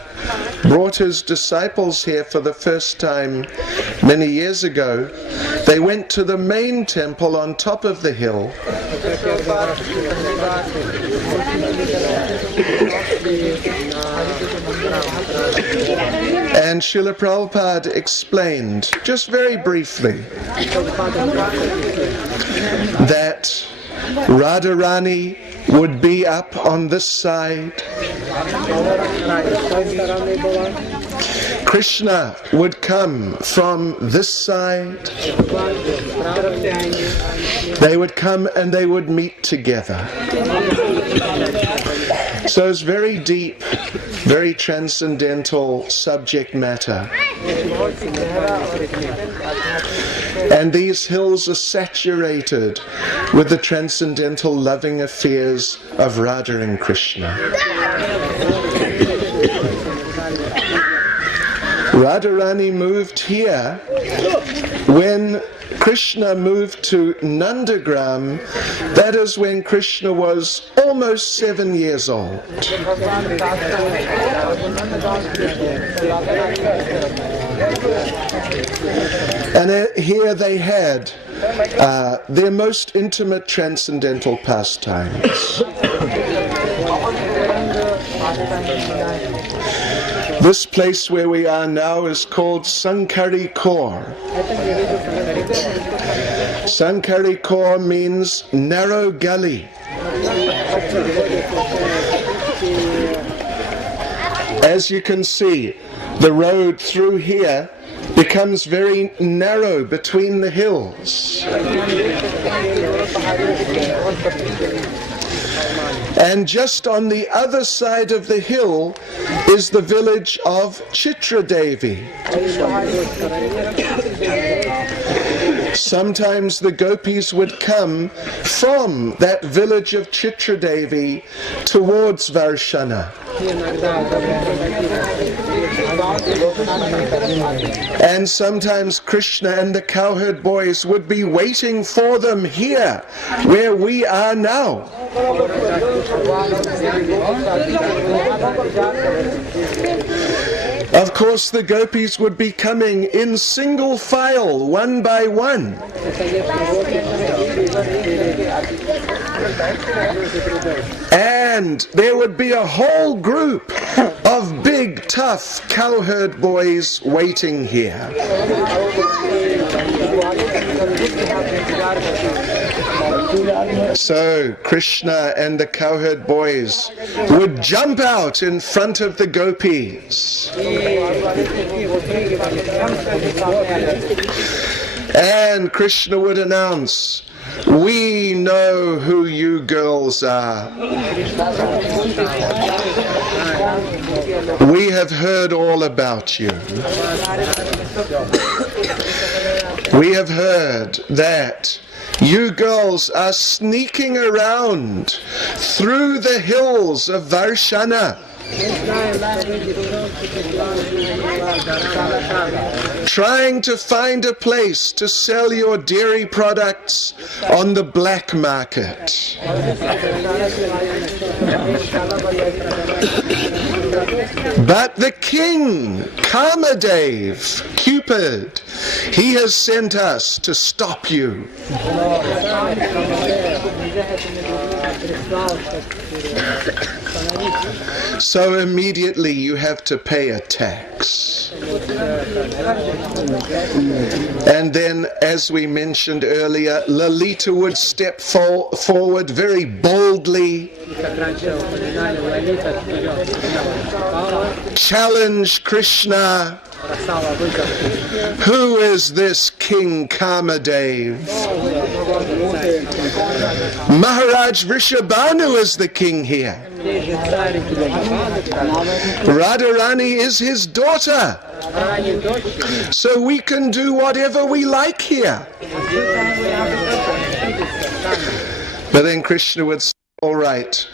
brought his disciples here for the first time many years ago, they went to the main temple on top of the hill. And Srila Prabhupada explained, just very briefly, that Radharani would be up on this side. Krishna would come from this side. They would come and they would meet together. So it's very deep, very transcendental subject matter. And these hills are saturated with the transcendental loving affairs of Radha and Krishna. Radharani moved here when Krishna moved to Nandagram. That is when Krishna was almost 7 years old. And here they had their most intimate transcendental pastimes. This place where we are now is called Sankari Kaur. Sankari Kaur means narrow gully. As you can see, the road through here becomes very narrow between the hills. And just on the other side of the hill is the village of Chitradevi. Sometimes the gopis would come from that village of Chitradevi towards Varshana. And sometimes Krishna and the cowherd boys would be waiting for them here, where we are now. Of course, the gopis would be coming in single file, one by one. And there would be a whole group of big, tough cowherd boys waiting here. So Krishna and the cowherd boys would jump out in front of the gopis. And Krishna would announce, "We know who you girls are. We have heard all about you. We have heard that you girls are sneaking around through the hills of Varshana, trying to find a place to sell your dairy products on the black market. But the king, Kamadev, Cupid, he has sent us to stop you." So immediately you have to pay a tax. And then, as we mentioned earlier, Lalita would step forward very boldly, challenge Krishna. "Who is this King Kamadev? Maharaj Vrishabhanu is the king here. Radharani is his daughter. So we can do whatever we like here." But then Krishna would say, "All right,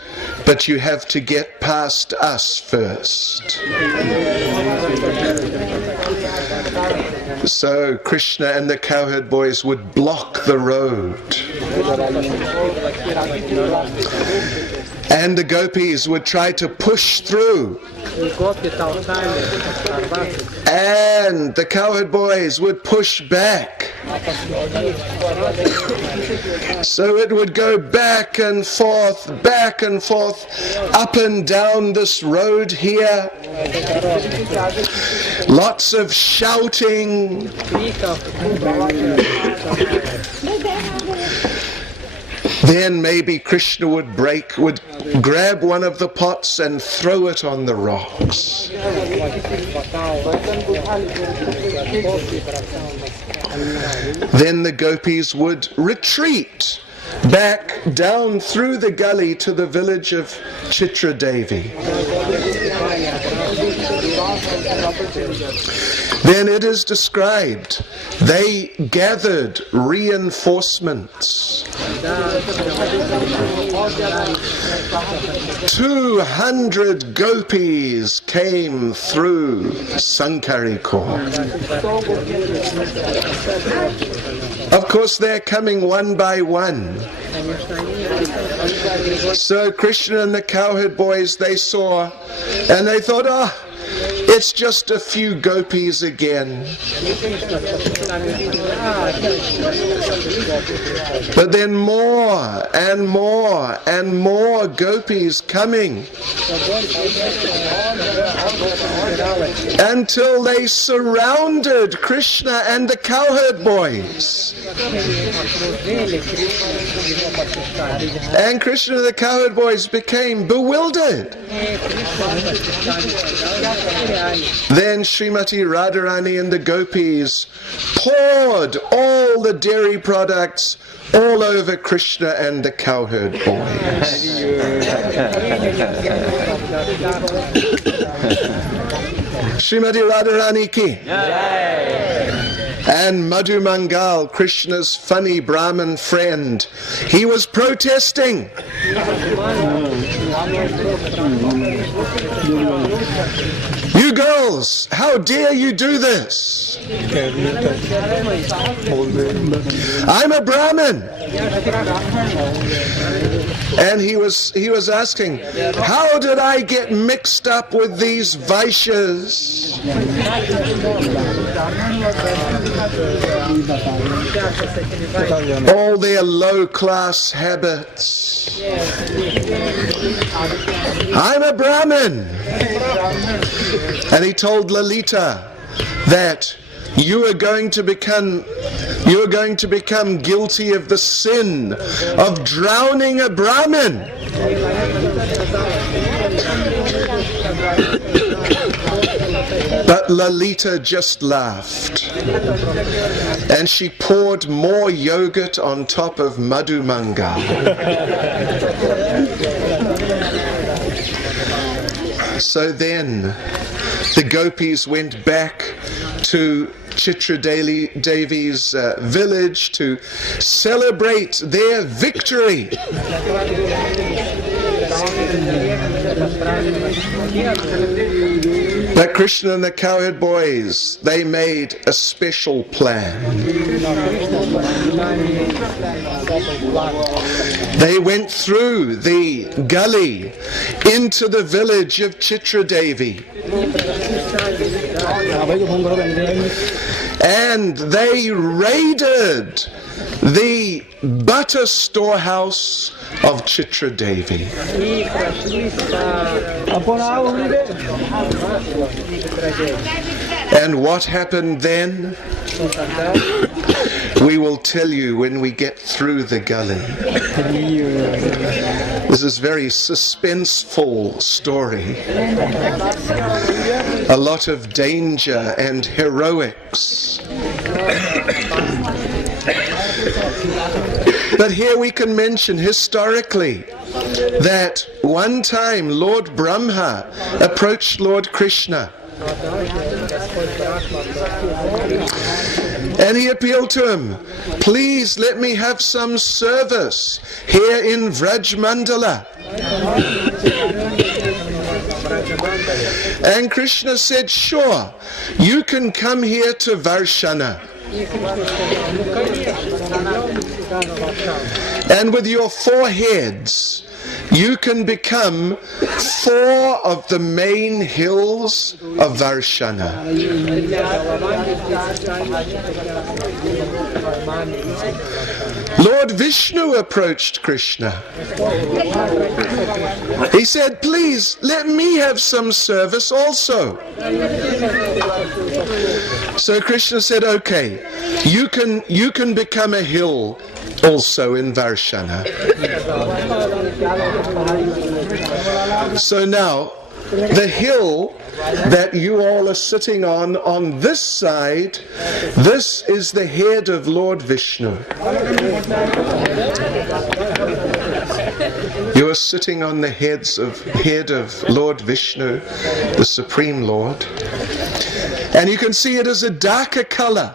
but you have to get past us first." So Krishna and the cowherd boys would block the road. And the gopis would try to push through. And the cowherd boys would push back. So it would go back and forth, up and down this road here. Lots of shouting. Then maybe Krishna would grab one of the pots and throw it on the rocks. Then the gopis would retreat back down through the gully to the village of Chitradevi. Then it is described, they gathered reinforcements. 200 gopis came through Sankarikor. Of course, they're coming one by one. So Krishna and the cowherd boys, they saw, and they thought, oh, it's just a few gopis again. But then more and more and more gopis coming, until they surrounded Krishna and the cowherd boys. And Krishna and the cowherd boys became bewildered. Then Srimati Radharani and the gopis poured all the dairy products all over Krishna and the cowherd boys. Srimati Radharani ki. And Madhu Mangal, Krishna's funny Brahmin friend, he was protesting. You girls, how dare you do this? I'm a Brahmin. And he was asking, how did I get mixed up with these Vaishyas? All their low-class habits. I'm a Brahmin. And he told Lalita that you are going to become guilty of the sin of drowning a Brahmin. But Lalita just laughed, and she poured more yogurt on top of Madhu Mangal. So then the gopis went back to Chitra Devi's village to celebrate their victory. But Krishna and the cowherd boys, they made a special plan. They went through the gully into the village of Chitra Devi. And they raided the butter storehouse of Chitra Devi. And what happened then? We will tell you when we get through the gully. This is a very suspenseful story. A lot of danger and heroics. But here we can mention historically that one time Lord Brahma approached Lord Krishna. And he appealed to him, please let me have some service here in Vrajmandala. And Krishna said, sure, you can come here to Varshana. And with your 4 heads, you can become 4 of the main hills of Varshana. Lord Vishnu approached Krishna. He said, please, let me have some service also. So Krishna said, okay, you can become a hill also in Varshana. So now, the hill that you all are sitting on this side, this is the head of Lord Vishnu. You are sitting on the head of Lord Vishnu, the Supreme Lord. And you can see it is a darker color.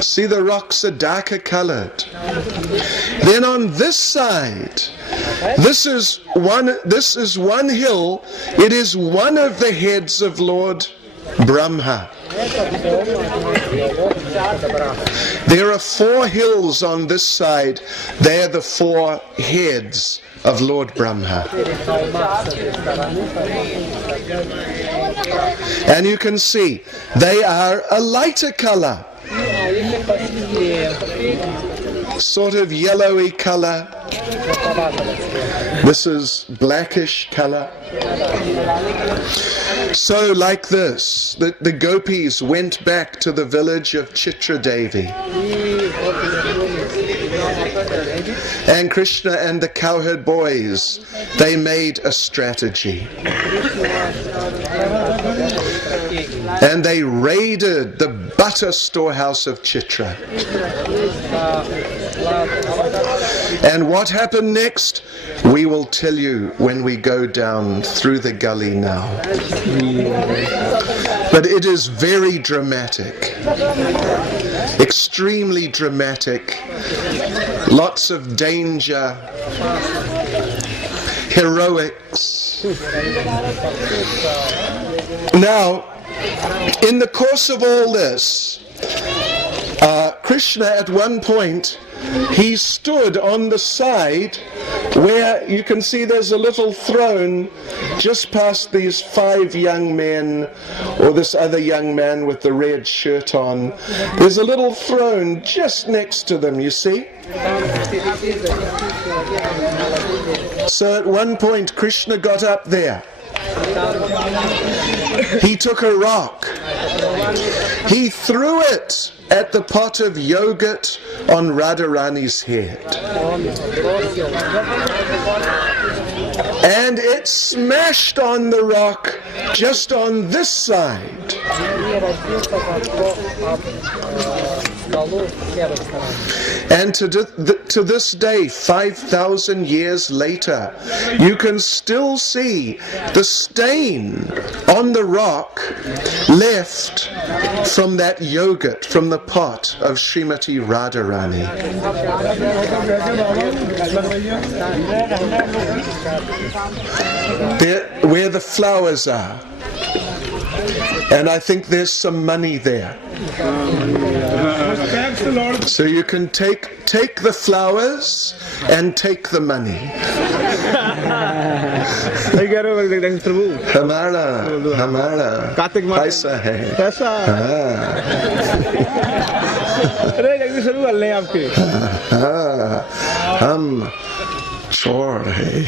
See, the rocks are darker colored. Then on this side, this is one hill. It is one of the heads of Lord Brahma. There are 4 hills on this side. They are the 4 heads of Lord Brahma. And you can see they are a lighter color, sort of yellowy color. This is blackish color. So like this, the gopis went back to the village of Chitradevi. And Krishna and the cowherd boys, they made a strategy. And they raided the butter storehouse of Chitra. And what happened next, we will tell you when we go down through the gully now. But it is very dramatic, extremely dramatic, lots of danger, heroics. Now, in the course of all this, Krishna at one point, he stood on the side where you can see there's a little throne just past these 5 young men, or this other young man with the red shirt on. There's a little throne just next to them, you see? So at one point Krishna got up there. He took a rock. He threw it at the pot of yogurt on Radharani's head. And it smashed on the rock just on this side. And to this day, 5,000 years later, you can still see the stain on the rock left from that yogurt from the pot of Srimati Radharani. There, where the flowers are. And I think there's some money there. So you can take the flowers and take the money. Hamara paisa hai. Hum chor hai.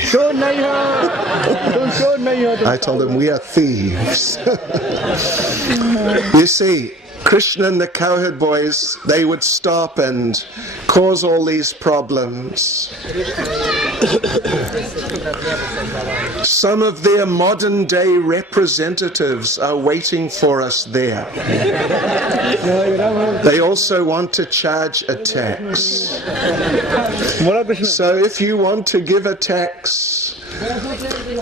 I told him we are thieves. You see, Krishna and the cowherd boys, they would stop and cause all these problems. Some of their modern day representatives are waiting for us there. They also want to charge a tax. So if you want to give a tax,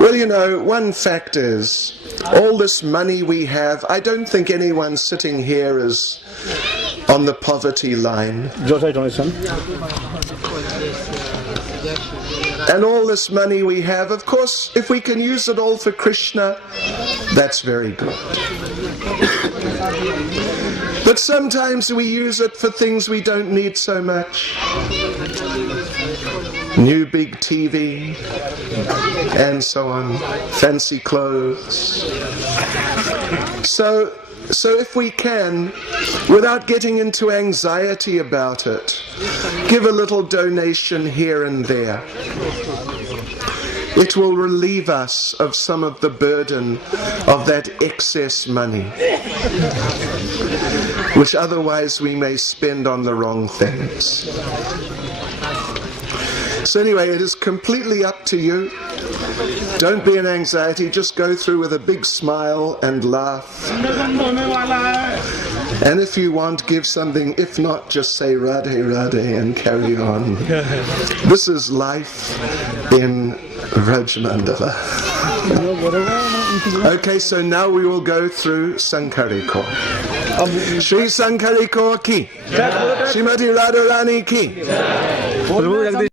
well, you know, one fact is, all this money we have, I don't think anyone sitting here is on the poverty line. And all this money we have, of course, if we can use it all for Krishna, that's very good. But sometimes we use it for things we don't need so much. New big TV, and so on, fancy clothes. So if we can, without getting into anxiety about it, give a little donation here and there. It will relieve us of some of the burden of that excess money, which otherwise we may spend on the wrong things. So anyway, it is completely up to you. Don't be in anxiety, just go through with a big smile and laugh. And if you want, give something. If not, just say Radhe Radhe and carry on. This is life in Vrndavan. Okay, so now we will go through Sankariko. Shri Sankariko ki. Srimati Radharani ki.